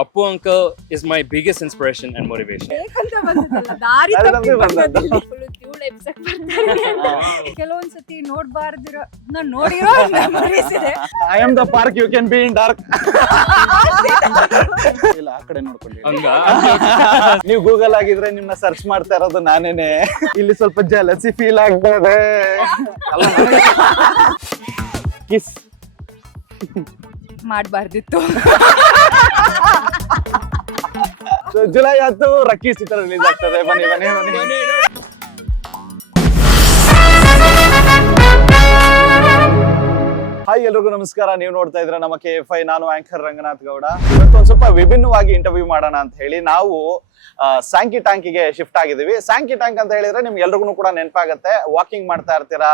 Appu uncle is my biggest inspiration and motivation. ಬೇಕಂತ ಬಂದದ್ದಲ್ಲ, ದಾರಿ ದಾರಿ ತಪ್ಪಿ ತಪ್ಪಿ ಬಂದದ್ದು. ಬಂದದ್ದು. Full ಧೂಳ್ ಎಬ್ಸಕ್ ಬರ್ತಾರೆ. ಕೆಲವೊಂದ್ಸತಿ ನೋಡ್ಬಾರ್ದಿರೋ ನೋಡಿರೋ ಮೆಮೊರೀಸ್ ಇದೆ. I am the park you can be in dark. ಇಲ್ಲ ಆ ಕಡೆ ನೋಡ್ಕೊಳ್ಳಿ. ನೀವು ಗೂಗಲ್ ಆಗಿದ್ರೆ ನಿಮ್ನ ಸರ್ಚ್ ಮಾಡ್ತಾ ಇರೋದು ನಾನೇನೆ. ಇಲ್ಲಿ ಸ್ವಲ್ಪ ಜಲಸಿ ಫೀಲ್ ಆಗ್ತದೆ. ಕಿಸ್ ಮಾಡ್ಬಾರ್ದಿತ್ತು. ಜುಲೈ 10 ರಕ್ಕಿ ಚಿತ್ರ ರಿಲೀಸ್ ಆಗ್ತದೆ. ಬನ್ನಿ ಬನ್ನಿ ಬನ್ನಿ. ಹಾಯ್ ಎಲ್ರಿಗೂ ನಮಸ್ಕಾರ. ನೀವು ನೋಡ್ತಾ ಇದ್ರ ನಮ್ಮ KFI. ನಾನು ಆಂಕರ್ ರಂಗನಾಥ್ ಗೌಡ. ಇವತ್ತು ಒಂದ್ ಸ್ವಲ್ಪ ವಿಭಿನ್ನವಾಗಿ ಇಂಟರ್ವ್ಯೂ ಮಾಡೋಣ ಅಂತ ಹೇಳಿ ನಾವು ಸ್ಯಾಂಕಿ ಟ್ಯಾಂಕಿಗೆ ಶಿಫ್ಟ್ ಆಗಿದ್ದೀವಿ. ಸ್ಯಾಂಕಿ ಟ್ಯಾಂಕ್ ಅಂತ ಹೇಳಿದ್ರೆ ನಿಮ್ಗೆ ಎಲ್ರಿಗೂ ಕೂಡ ನೆನಪಾಗತ್ತೆ. ವಾಕಿಂಗ್ ಮಾಡ್ತಾ ಇರ್ತೀರಾ,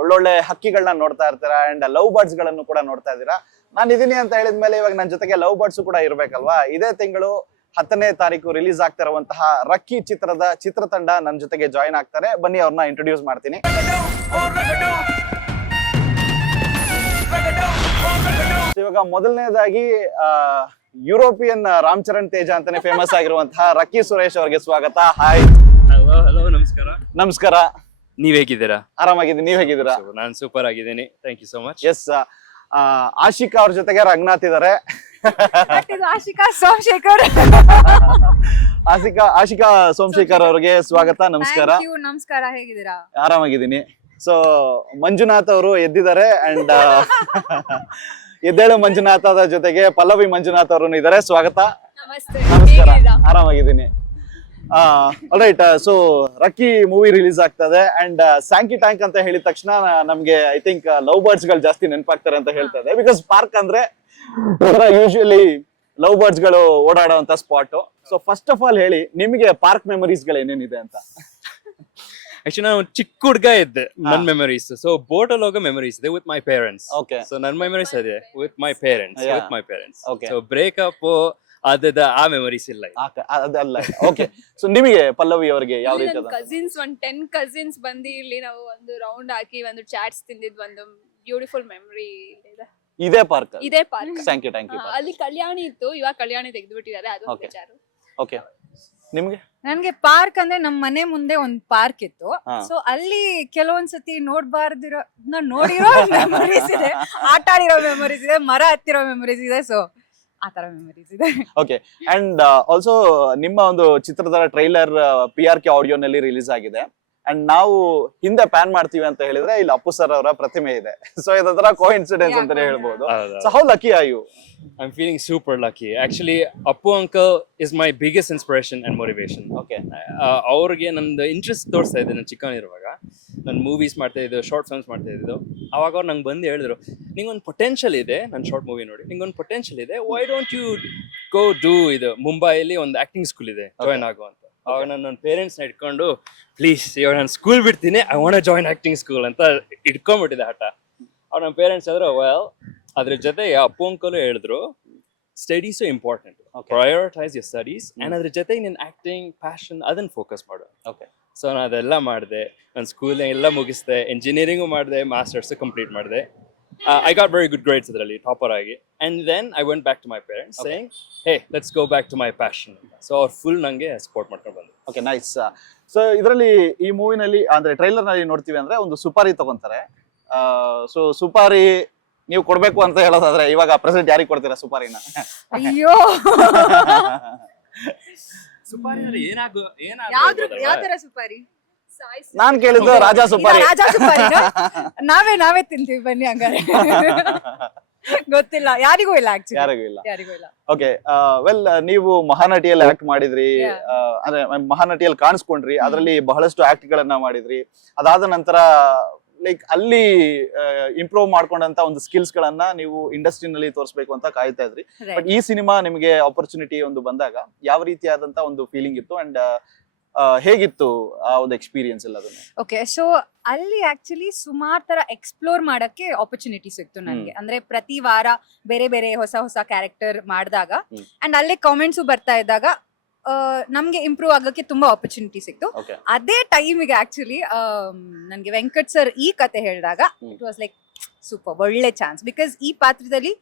ಒಳ್ಳೊಳ್ಳೆ ಹಕ್ಕಿಗಳನ್ನ ನೋಡ್ತಾ ಇರ್ತೀರಾ, ಅಂಡ್ ಲವ್ ಬರ್ಡ್ಸ್ ಗಳನ್ನು ಕೂಡ ನೋಡ್ತಾ ಇದ್ದೀರಾ. ನಾನು ಇದೀನಿ ಅಂತ ಹೇಳಿದ್ಮೇಲೆ ಇವಾಗ ನನ್ನ ಜೊತೆಗೆ ಲವ್ ಬರ್ಡ್ಸ್ ಕೂಡ ಇರ್ಬೇಕಲ್ವಾ. ಇದೇ ತಿಂಗಳು 10ನೇ ತಾರೀಕು ರಿಲೀಸ್ ಆಗ್ತಿರುವಂತಹ ರಕ್ಕಿ ಚಿತ್ರದ ಚಿತ್ರತಂಡ ನನ್ನ ಜೊತೆಗೆ ಜಾಯಿನ್ ಆಗ್ತಾರೆ. ಬನ್ನಿ ಅವ್ರನ್ನ ಇಂಟ್ರೊಡ್ಯೂಸ್ ಮಾಡ್ತೀನಿ. ಇವಾಗ ಮೊದಲನೇದಾಗಿ ಯುರೋಪಿಯನ್ ರಾಮ್ ಚರಣ್ ತೇಜ ಅಂತಾನೆ ಫೇಮಸ್ ಆಗಿರುವಂತಹ ರಕ್ಕಿ ಸುರೇಶ್ ಅವರಿಗೆ ಸ್ವಾಗತ. ಹಾಯ್. ಹಲೋ ನಮಸ್ಕಾರ. ನಮಸ್ಕಾರ. ನೀವ್ ಹೇಗಿದ್ದೀರಾ? ಆರಾಮಾಗಿದ್ದೀನಿ, ನೀವ್ ಹೇಗಿದ್ದೀರಾ? ನಾನು ಸೂಪರ್ ಆಗಿದ್ದೀನಿ, thank you so much. Yes, Ashika ಅವ್ರ ಜೊತೆಗೆ ರಂಗನಾಥ್ ಇದಾರೆ. ಆಶಿಕಾ ಸೋಮಶೇಖರ್. ಆಶಿಕಾ ಸೋಮಶೇಖರ್ ಅವ್ರಿಗೆ ಸ್ವಾಗತ. ನಮಸ್ಕಾರ. ನಮಸ್ಕಾರ, ಹೇಗಿದ್ದೀರಾ? ಆರಾಮಾಗಿದ್ದೀನಿ. ಸೊ ಮಂಜುನಾಥ್ ಅವರು ಎದ್ದಿದ್ದಾರೆ ಅಂಡ್ ಎದ್ದೇಳು ಮಂಜುನಾಥ್ ಅವರ ಜೊತೆಗೆ ಪಲ್ಲವಿ ಮಂಜುನಾಥ್ ಅವರು ಇದ್ದಾರೆ. ಸ್ವಾಗತ. ನಮಸ್ಕಾರ. ಆರಾಮಾಗಿದ್ದೀನಿ. ಆಲ್ರೈಟ್. ಸೊ ರಕ್ಕಿ ಮೂವಿ ರಿಲೀಸ್ ಆಗ್ತದೆ ಅಂಡ್ ಸ್ಯಾಂಕಿ ಟ್ಯಾಂಕ್ ಅಂತ ಹೇಳಿದ ತಕ್ಷಣ ನಮ್ಗೆ ಐ ಥಿಂಕ್ ಲವ್ ಬರ್ಡ್ಸ್ ಗಳು ಜಾಸ್ತಿ ನೆನಪಾಗ್ತಾರೆ ಅಂತ ಹೇಳ್ತದೆ. ಬಿಕಾಸ್ ಪಾರ್ಕ್ ಅಂದ್ರೆ ಯೂಶುವಲಿ ಲವ್ ಬರ್ಡ್ಸ್ ಗಳು ಓಡಾಡುವಂತ spot. So first of all ಹೇಳಿ, ನಿಮಗೆ ಪಾರ್ಕ್ ಮೆಮೊರೀಸ್ ಗಳು ಏನೇನಿದೆ ಅಂತ. ಆಕ್ಚುಲಿ ನಾನು ಚಿಕ್ಕ ಹುಡುಗ ಇದ್ದೆ. ನನ್ ಮೆಮೊರೀಸ್, ಸೊ ಬೋಟ್ ಅಲ್ಲಿ ಹೋಗೋ ಮೆಮೊರೀಸ್ ಇದೆ with my parents. Okay. So ನನ್ ಮೆಮೊರೀಸ್ ಇದೆ with my parents. With my parents. Okay. So breakup ಆ ಮೆಮೊರೀಸ್ ಇಲ್ಲ. ಅದಲ್ಲ. ಓಕೆ. ಸೊ ನಿಮಗೆ ಪಲ್ಲವಿ ಅವರಿಗೆ ಯಾವ ರೀತಿ? ಕಸಿನ್ಸ್ 10 ಕಸಿನ್ಸ್ ಬಂದು ಇಲ್ಲಿ ನಾವು ಒಂದು ರೌಂಡ್ ಹಾಕಿ ಒಂದು ಚಾಟ್ಸ್ ತಿಂದಿದ್ ಒಂದು ಬ್ಯೂಟಿಫುಲ್ ಮೆಮೊರಿ ಇದೆ. ಇದೇ ಪಾರ್ಕ್ ಸ್ಯಾಂಕಿ ಟ್ಯಾಂಕ್. ಅಲ್ಲಿ ಕಲ್ಯಾಣಿ ಇತ್ತು, ಇವಾಗ ಕಲ್ಯಾಣಿ ತೆಗೆದು ಬಿಟ್ಟಿದ್ದಾರೆ. ಅದು Okay. ವಿಚಾರ. ಓಕೆ. ನಿಮ್ಗೆ? ನನ್ಗೆ ಪಾರ್ಕ್ ಅಂದ್ರೆ ನಮ್ ಮನೆ ಮುಂದೆ ಒಂದ್ ಪಾರ್ಕ್ ಇತ್ತು. ಹಾ. ಸೊ ಅಲ್ಲಿ ಕೆಲವೊಂದ್ಸತಿ ನೋಡ್ಬಾರ್ದಿರೋ ನೋಡಿರೋ ಮೆಮೊರೀಸ್ ಇದೆ, ಆಟ ಆಡಿರೋ ಮೆಮೊರೀಸ್ ಇದೆ, ಮರ ಹತ್ತಿರೋ ಮೆಮೊರೀಸ್ ಇದೆ. ಸೊ ಆತರ ಮೆಮೊರೀಸ್ ಇದೆ. ಓಕೆ. ಅಂಡ್ ಆಲ್ಸೋ ನಿಮ್ಮ ಒಂದು ಚಿತ್ರದ ಟ್ರೈಲರ್ PRK ಆಡಿಯೋನಲ್ಲಿ ರಿಲೀಸ್ ಆಗಿದೆ. ಅಂಡ್ ನಾವು ಹಿಂದೆ ಪ್ಯಾನ್ ಮಾಡ್ತೀವಿ ಅಂತ ಹೇಳಿದ್ರೆ ಇಲ್ಲಿ ಅಪ್ಪು ಸರ್ ಅವರ ಪ್ರತಿಮೆ ಇದೆ. ಸೊ ಇದೊಂಥರ ಕೋಇನ್ಸಿಡೆನ್ಸ್ ಅಂತಾನೆ ಹೇಳ್ಬಹುದು. So how lucky are you? I'm feeling super lucky. Actually, Appu uncle is my biggest inspiration and motivation. Okay. ಅವ್ರಿಗೆ ನಂದು ಇಂಟ್ರೆಸ್ಟ್ ತೋರಿಸ್ತಾ ಇದ್ದೆ. ನಾನು ಚಿಕ್ಕವನಿರುವಾಗ ನಾನು ಮೂವೀಸ್ ಮಾಡ್ತಾ ಇದ್ದು, ಶಾರ್ಟ್ ಫಿಲ್ಮ್ಸ್ ಮಾಡ್ತಾ ಇದ್ದು. ಅವಾಗ ಅವ್ರು ನಂಗೆ ಬಂದು ಹೇಳಿದ್ರು, ನಿಂಗೊಂದು ಪೊಟೆನ್ಷಿಯಲ್ ಇದೆ, ನನ್ನ ಶಾರ್ಟ್ ಮೂವಿ ನೋಡಿ ನಿಂಗೊಂದು ಪೊಟೆನ್ಷಿಯಲ್ ಇದೆ, why don't you go do ಇದು ಮುಂಬೈಲಿ ಒಂದು ಆಕ್ಟಿಂಗ್ ಸ್ಕೂಲ್ ಇದೆ, ಜಾಯ್ನ್ ಆಗು ಅಂತ. ಅವಾಗ ನಾನು ನನ್ನ ಪೇರೆಂಟ್ಸ್ನ ಇಟ್ಕೊಂಡು, ಪ್ಲೀಸ್ ಇವಾಗ ನಾನು ಸ್ಕೂಲ್ ಬಿಡ್ತೀನಿ, I want join acting school ಅಂತ ಇಟ್ಕೊಂಡ್ಬಿಟ್ಟಿದೆ ಹಠ. ಅವ್ರು ನಮ್ಮ ಪೇರೆಂಟ್ಸ್ ಆದ್ರು ವೆಲ್, ಅದ್ರ ಜೊತೆಗೆ ಅಪ್ಪು ಅಂಕಲು ಹೇಳಿದ್ರು, studies important, prioritise your studies, and ಅದ್ರ ಜೊತೆಗೆ ನಿನ್ನ ಆಕ್ಟಿಂಗ್ ಪ್ಯಾಷನ್ ಅದನ್ನ ಫೋಕಸ್ ಮಾಡು. ಓಕೆ. ಸೊ ನಾನು ಅದೆಲ್ಲ ಮಾಡಿದೆ. ನನ್ನ ಸ್ಕೂಲ್ ಎಲ್ಲ ಮುಗಿಸಿದೆ, ಇಂಜಿನಿಯರಿಂಗು ಮಾಡಿದೆ, ಮಾಸ್ಟರ್ಸ್ ಕಂಪ್ಲೀಟ್ ಮಾಡಿದೆ. I got very good grades ಅದರಲ್ಲಿ, ಟಾಪರ್ ಆಗಿ. And then I went back to my parents saying, hey let's go back to my passion. So ಅವ್ರು ಫುಲ್ ನಂಗೆ ಸಪೋರ್ಟ್ ಮಾಡ್ಕೊಂಡು ಬಂದ್ರು. Okay, nice. ಸೊ ಇದರಲ್ಲಿ ಈ ಮೂವಿನಲ್ಲಿ ಅಂದ್ರೆ ಟ್ರೈಲರ್ ನಲ್ಲಿ ನೋಡ್ತೀವಿ ಅಂದ್ರೆ ಒಂದು ಸುಪಾರಿ ತಗೊಂತಾರೆ. ಸೊ ಸುಪಾರಿ ನೀವು ಕೊಡ್ಬೇಕು ಅಂತ ಹೇಳೋದಾದ್ರೆ ಇವಾಗ ಪ್ರೆಸೆಂಟ್ ಯಾರಿಗೆ ಕೊಡ್ತೀರಾ ಸುಪಾರಿನ? ಅಯ್ಯೋ, ಸುಪಾರಿ ಯಾವ ತರ ಸುಪಾರಿ? ನಾನ್ ಕೇಳಿದ್ದು ರಾಜಾ ಸುಪಾರಿ. ರಾಜಾ ಸುಪಾರಿ ನಾವೇ ತಿಂತೀವಿ ಬನ್ನಿ. ಹಂಗಾರೆ ಗೊತ್ತಿಲ್ಲ, ಯಾರಿಗೂ ಇಲ್ಲ. ಆಕ್ಚುಲಿ ಯಾರಿಗೂ ಇಲ್ಲ. ಓಕೆ. ವೆಲ್, ನೀವು ಮಹಾನಟಿಯಲ್ಲಿ ಆಕ್ಟ್ ಮಾಡಿದ್ರಿ, ಅಂದ್ರೆ ಮಹಾನಟಿಯಲ್ಲಿ ಕಾಣಿಸ್ಕೊಂಡ್ರಿ, ಅದರಲ್ಲಿ ಬಹಳಷ್ಟು ಆಕ್ಟ್ ಗಳನ್ನ ಮಾಡಿದ್ರಿ. ಅದಾದ ನಂತರ ಲೈಕ್ ಅಲ್ಲಿ ಇಂಪ್ರೂವ್ ಮಾಡ್ಕೊಂಡಂತ ಒಂದು ಸ್ಕಿಲ್ಸ್ ಗಳನ್ನ ನೀವು ಇಂಡಸ್ಟ್ರಿನಲ್ಲಿ ತೋರಿಸ್ಬೇಕು ಅಂತ ಕಾಯ್ತಾ ಇದ್ರಿ. ಬಟ್ ಈ ಸಿನಿಮಾ ನಿಮಗೆ ಆಪರ್ಚುನಿಟಿ ಒಂದು ಬಂದಾಗ ಯಾವ ರೀತಿಯಾದಂತ ಒಂದು ಫೀಲಿಂಗ್ ಇತ್ತು ಅಂಡ್ ಹೇಗಿತ್ತು ಆ ಒಂದು ಎಕ್ಸ್ಪೀರಿಯನ್ಸ್ ಎಲ್ಲ? ಓಕೆ. ಸೊ ಅಲ್ಲಿ ಆಕ್ಚುಲಿ ಸುಮಾರು ತರ ಎಕ್ಸ್ಪ್ಲೋರ್ ಮಾಡಕ್ಕೆ ಆಪರ್ಚುನಿಟಿ ಸಿಕ್ತು ನನಗೆ. ಅಂದ್ರೆ ಪ್ರತಿ ವಾರ ಬೇರೆ ಬೇರೆ ಹೊಸ ಕ್ಯಾರೆಕ್ಟರ್ ಮಾಡಿದಾಗ ಅಂಡ್ ಅಲ್ಲೇ ಕಾಮೆಂಟ್ಸ್ ಬರ್ತಾ ಇದ್ದಾಗ ನಮ್ಗೆ ಇಂಪ್ರೂವ್ ಆಗಕ್ಕೆ ತುಂಬಾ ಆಪರ್ಚುನಿಟಿ ಸಿಕ್ತು. ಅದೇ ಟೈಮಿಗೆ ಆಕ್ಚುಲಿ ನನ್ಗೆ ವೆಂಕಟ್ ಸರ್ ಈ ಕತೆ ಹೇಳಿದಾಗ ಇಟ್ ವಾಸ್ ಲೈಕ್ ಸೂಪರ್, ಒಳ್ಳೆ ಚಾನ್ಸ್. ಬಿಕಾಸ್ ಈ ಪಾತ್ರದಲ್ಲಿ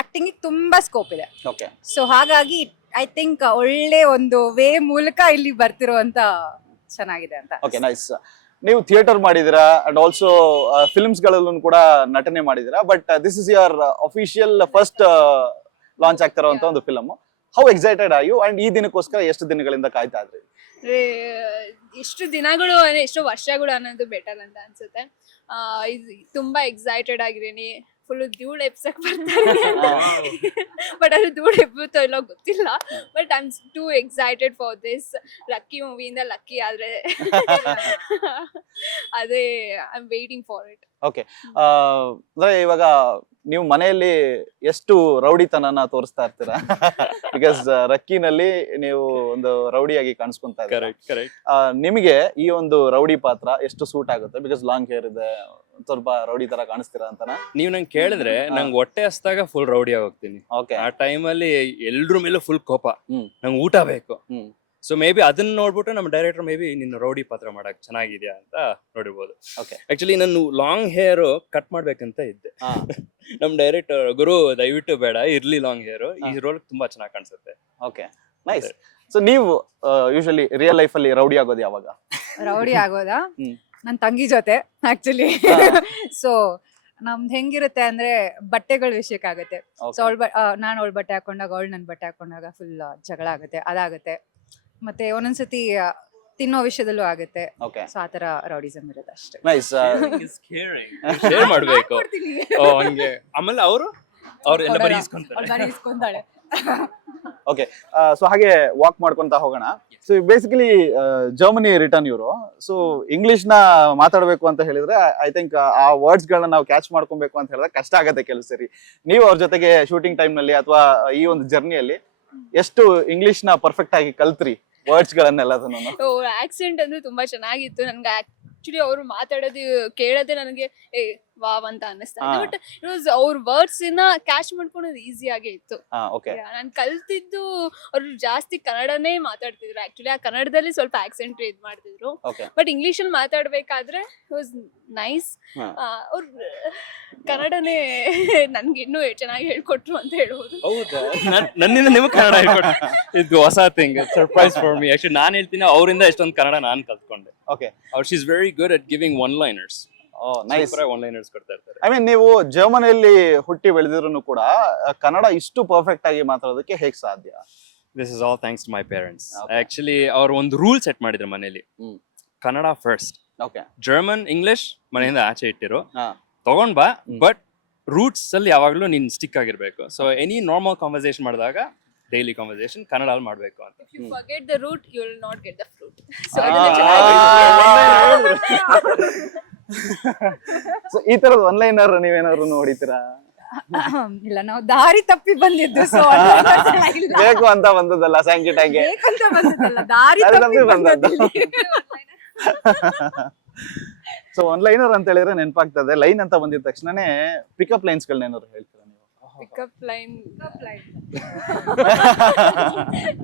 ಆಕ್ಟಿಂಗ್ ತುಂಬಾ ಸ್ಕೋಪ್ ಇದೆ. ಓಕೆ ಸೊ ಹಾಗಾಗಿ ಐ ಥಿಂಕ್ ಒಳ್ಳೆ ಒಂದು ವೇ ಮೂಲಕ ಇಲ್ಲಿ ಬರ್ತಿರುವಂತ ಚೆನ್ನಾಗಿದೆ ಅಂತ. Okay nice. ನೀವು ಥಿಯೇಟರ್ ಮಾಡಿದಿರಾ ಅಂಡ್ ಆಲ್ಸೋ ಫಿಲ್ಮ್ಸ್ ಗಳಲ್ಲೂ ಕೂಡ ನಟನೆ ಮಾಡಿದಿರಾ, but this is your official first launch ಆಗ್ತಿರುವಂತ ಒಂದು film. How excited are you and ಈ ದಿನಕ್ಕೋಸ್ಕರ ಎಷ್ಟು ದಿನಗಳಿಂದ ಕಾಯ್ತಾ ಇದ್ರಿ? ಎಷ್ಟು ದಿನಗಳು ಎಷ್ಟು ವರ್ಷಗಳು ಅನ್ನೋದು ಬೆಟರ್ ಅಂತ ಅನ್ಸುತ್ತೆ. ತುಂಬಾ ಎಕ್ಸೈಟೆಡ್ ಆಗಿದ್ದೀನಿ. ಫುಲ್ ಧೂಳು ಎಪ್ಸಕ್ ಬರ್ತಾರೆ ಬಟ್ ಅದು ಧೂಳು ಎಬ್ಬುತ್ತೋ ಇಲ್ಲೋ ಗೊತ್ತಿಲ್ಲ. But I am too excited for this. Lucky ಮೂವಿಯಿಂದ ಲಕ್ಕಿ ಆದ್ರೆ ಅದೇ I am waiting for it. Okay, ಅಂದ್ರೆ ಇವಾಗ ನೀವು ಮನೆಯಲ್ಲಿ ಎಷ್ಟು ರೌಡಿತನನ ತೋರಿಸ್ತಾ ಇರ್ತೀರಾ? ಬಿಕಾಸ್ ರಕ್ಕಿನಲ್ಲಿ ನೀವು ಒಂದು ರೌಡಿಯಾಗಿ ಕಾಣಿಸ್ಕೊಂತಾ ಇದ್ದೀರಾ. Correct correct. ನಿಮಗೆ ಈ ಒಂದು ರೌಡಿ ಪಾತ್ರ ಎಷ್ಟು ಸೂಟ್ ಆಗುತ್ತೆ? ಬಿಕಾಸ್ ಲಾಂಗ್ ಹೇರ್ ಇದೆ, ಸ್ವಲ್ಪ ರೌಡಿ ತರ ಕಾಣಿಸ್ತೀರಾ ಅಂತನಾ? ನೀವ್ ನಂಗೆ ಕೇಳಿದ್ರೆ ನಂಗೆ ಹೊಟ್ಟೆ ಹಸ್ದಾಗ ಫುಲ್ ರೌಡಿ ಹೋಗ್ತೀನಿ. ಓಕೆ, ಆ ಟೈಮಲ್ಲಿ ಎಲ್ರ ಮೇಲೂ ಫುಲ್ ಕೋಪ, ಹ್ಮ್. ನಂಗೆ ಊಟ ಬೇಕು. ಹ್ಮ್. ಸೊ ಮೇ ಬಿ ಅದನ್ನ ನೋಡ್ಬಿಟ್ಟು ನಮ್ಮ ಡೈರೆಕ್ಟರ್ ಮೇ ಬಿ ನಿನ್ನ ರೌಡಿ ಪಾತ್ರ ಮಾಡಕ್ ಚೆನ್ನಾಗಿದ್ಯಾ ಅಂತ ನೋಡಿರ್ಬೋದು. Okay. ಆಕ್ಚುಲಿ ನಾನು ಲಾಂಗ್ ಹೇರ್ ಕಟ್ ಮಾಡ್ಬೇಕಂತ ಇದ್ದೆ. ಹಾ. ನಮ್ ಡೈರೆಕ್ಟರ್ ಗುರು ದಯವಿಟ್ಟು ಬೇಡ, ಇರ್ಲಿ ಲಾಂಗ್ ಹೇರ್, ಈ ರೋಲ್ ತುಂಬಾ ಚೆನ್ನಾಗಿ ಕಾಣಿಸುತ್ತೆ. Okay nice. ಸೊ ನೀವು ಯೂಶಲಿ ರಿಯಲ್ ಲೈಫ್ ಅಲ್ಲಿ ರೌಡಿ ಆಗೋದು ಯಾವಾಗ? ರೌಡಿ ಆಗೋದಾ? ಹ್ಮ್. ನನ್ ತಂಗಿ ಜೊತೆ ಆಕ್ಚುಲಿ. ಸೊ ನಮ್ದು ಹೆಂಗಿರುತ್ತೆ ಅಂದ್ರೆ ಬಟ್ಟೆಗಳ ವಿಷಯಕ್ಕಾಗತ್ತೆ. ಸೊ ನಾನು ಅವಳ ಬಟ್ಟೆ ಹಾಕೊಂಡಾಗ, ಅವಳು ನನ್ ಬಟ್ಟೆ ಹಾಕೊಂಡಾಗ ಫುಲ್ ಜಗಳ ಆಗುತ್ತೆ, ಅದಾಗುತ್ತೆ. ಮತ್ತೆ ಒಂದೊಂದ್ಸತಿ ತಿನ್ನೋ ವಿಷಯದಲ್ಲೂ ಆಗುತ್ತೆ. ಓಕೆ ಸೊ ಆತರ ರೌಡಿಸಮ್ ಇರುತ್ತೆ ಅಷ್ಟೇ. ನೈಸ್. ಶೇರ್ ಮಾಡ್ಬೇಕು. ಓ ಹಂಗೆ. ಆಮೇಲೆ ಅವ್ರೆಲ್ಲ ಬರೀ ಇಸ್ಕೊಂತಾಳೆ. ಓಕೆ, ಸೊ ಹಾಗೆ ವಾಕ್ ಮಾಡ್ಕೊಂತ ಹೋಗೋಣ. ಸೊ ಬೇಸಿಕಲಿ ಜರ್ಮನಿ ರಿಟರ್ನ್ ಇವರು. ಸೊ ಇಂಗ್ಲಿಷ್ ನ ಮಾತಾಡ್ಬೇಕು ಅಂತ ಹೇಳಿದ್ರೆ ಐ ಥಿಂಕ್ ಆ ವರ್ಡ್ಸ್ ಗಳನ್ನ ನಾವು ಕ್ಯಾಚ್ ಮಾಡ್ಕೊಬೇಕು ಅಂತ ಹೇಳಿದ್ರೆ ಕಷ್ಟ ಆಗತ್ತೆ ಕೆಲವು ಸರಿ. ನೀವು ಅವ್ರ ಜೊತೆಗೆ ಶೂಟಿಂಗ್ ಟೈಮ್ ನಲ್ಲಿ ಅಥವಾ ಈ ಒಂದು ಜರ್ನಿಯಲ್ಲಿ ಎಷ್ಟು ಇಂಗ್ಲಿಷ್ ನ ಪರ್ಫೆಕ್ಟ್ ಆಗಿ ಕಲ್ತ್ರಿ ವರ್ಡ್ಸ್ ಗಳನ್ನೆಲ್ಲ? ಆಕ್ಸೆಂಟ್ ಅಂದ್ರೆ ತುಂಬಾ ಚೆನ್ನಾಗಿತ್ತು. ನನ್ಗೆ ಆಕ್ಚುಲಿ ಅವ್ರು ಮಾತಾಡೋದು ಕೇಳೋದೇ ನನಗೆ ವಾವ್ ಅಂತ ಅನ್ನಿಸ್ತಾ ಇದೆ. ಬಟ್ ಇಟ್ ವಾಸ್ ಅವ್ರ ವರ್ಡ್ಸ್ ನ ಕ್ಯಾಚ್ ಮಾಡ್ಕೊಳೋದು ಈಸಿ ಆಗೇ ಇತ್ತು. ನಾನು ಕಲ್ತಿದ್ದು ಅವ್ರು ಜಾಸ್ತಿ ಕನ್ನಡನೇ ಮಾತಾಡ್ತಿದ್ರು. ಆಕ್ಚುಲಿ ಆ ಕನ್ನಡದಲ್ಲಿ ಸ್ವಲ್ಪ ಆಕ್ಸೆಂಟ್ ಇದ್ ಮಾಡ್ತಿದ್ರು. ಬಟ್ ಇಂಗ್ಲಿಷ್ ಅಲ್ಲಿ ಮಾತಾಡ್ಬೇಕಾದ್ರೆ ಇಟ್ ವಾಸ್ ನೈಸ್. ಅವ್ರು ಕನ್ನಡನೇ ನನ್ಗೆ ಇನ್ನೂ ಚೆನ್ನಾಗಿ ಹೇಳ್ಕೊಟ್ರು ಅಂತ ಹೇಳ್ಬೋದು. ಹೌದಾ? ನನ್ನಿಂದ ನಿಮಗೆ ಕನ್ನಡ ಹೇಳ್ಕೊಟ್ರು, ಇದು ಹೊಸ thing, surprise for me. Actually ನಾನು ಹೇಳ್ತೀನಿ ಅವರಿಂದ ಎಷ್ಟೊಂದು ಕನ್ನಡ ನಾನು ಕಲ್ತ್ಕೊಂಡೆ. Okay, she is very good at giving one liners. Nice. One liners ಕೊಡ್ತಾ ಇರ್ತಾರೆ. ಐ ಮೀನ್ ನೀವು ಜರ್ಮನಿಯಲ್ಲಿ ಹುಟ್ಟಿ ಬೆಳೆದಿದ್ರು ಕೂಡ ಕನ್ನಡ ಇಷ್ಟು ಪರ್ಫೆಕ್ಟ್ ಆಗಿ ಮಾತಾಡೋದಕ್ಕೆ ಹೇಗೆ ಸಾಧ್ಯ? This is all thanks to my parents. Actually ಅವ್ರು ಒಂದು ರೂಲ್ ಸೆಟ್ ಮಾಡಿದ್ರು ಮನೇಲಿ, Kannada first, okay, German English ಮನೆಯಿಂದ ಆಚೆ ಇಟ್ಟಿರು, ಹಾ, ತಗೊಂಡ್ ಬಾ, ಬಟ್ ರೂಟ್ಸ್ ಅಲ್ಲಿ ಯಾವಾಗ್ಲೂ ನೀನ್ ಸ್ಟಿಕ್ ಆಗಿರ್ಬೇಕು. ಸೊ ಎನಿ ನಾರ್ಮಲ್ ಕಾನ್ವರ್ಸೇಷನ್ ಮಾಡಿದಾಗ ಡೈಲಿ ಕಾನ್ವರ್ಸೇಷನ್ ಕನ್ನಡ ಅಲ್ಲಿ ಮಾಡ್ಬೇಕು ಅಂತ. If you forget the root, you will not get the fruit. So so ಈ ತರದ ಒನ್ಲೈನರ್ ನೀವೇನಾದ್ರು ನೋಡಿತೀರಾ? ಇಲ್ಲ, ನಾವು ದಾರಿ ತಪ್ಪಿ ಬಂದಿದ್ದು. ಸೊ ಬೇಕು ಅಂತ ಬಂದದಲ್ಲ ಸ್ಯಾಂಕಿಟಾಗೆ, ಬೇಕಂತ ಬಂದಿದ್ದಲ್ಲ, ದಾರಿ ತಪ್ಪಿ ಬಂದದ್ದು. ಸೊ ಒನ್ಲೈನರ್ ಅಂತ ಹೇಳಿದ್ರೆ ನೆನಪಾಗ್ತದೆ, ಲೈನ್ ಅಂತ ಬಂದಿದ ತಕ್ಷಣನೇ ಪಿಕಪ್ ಲೈನ್ಸ್ ಗಳನ್ನ ಏನಾದ್ರು ಹೇಳ್ತೀರಾ ನೀವು? pickup line.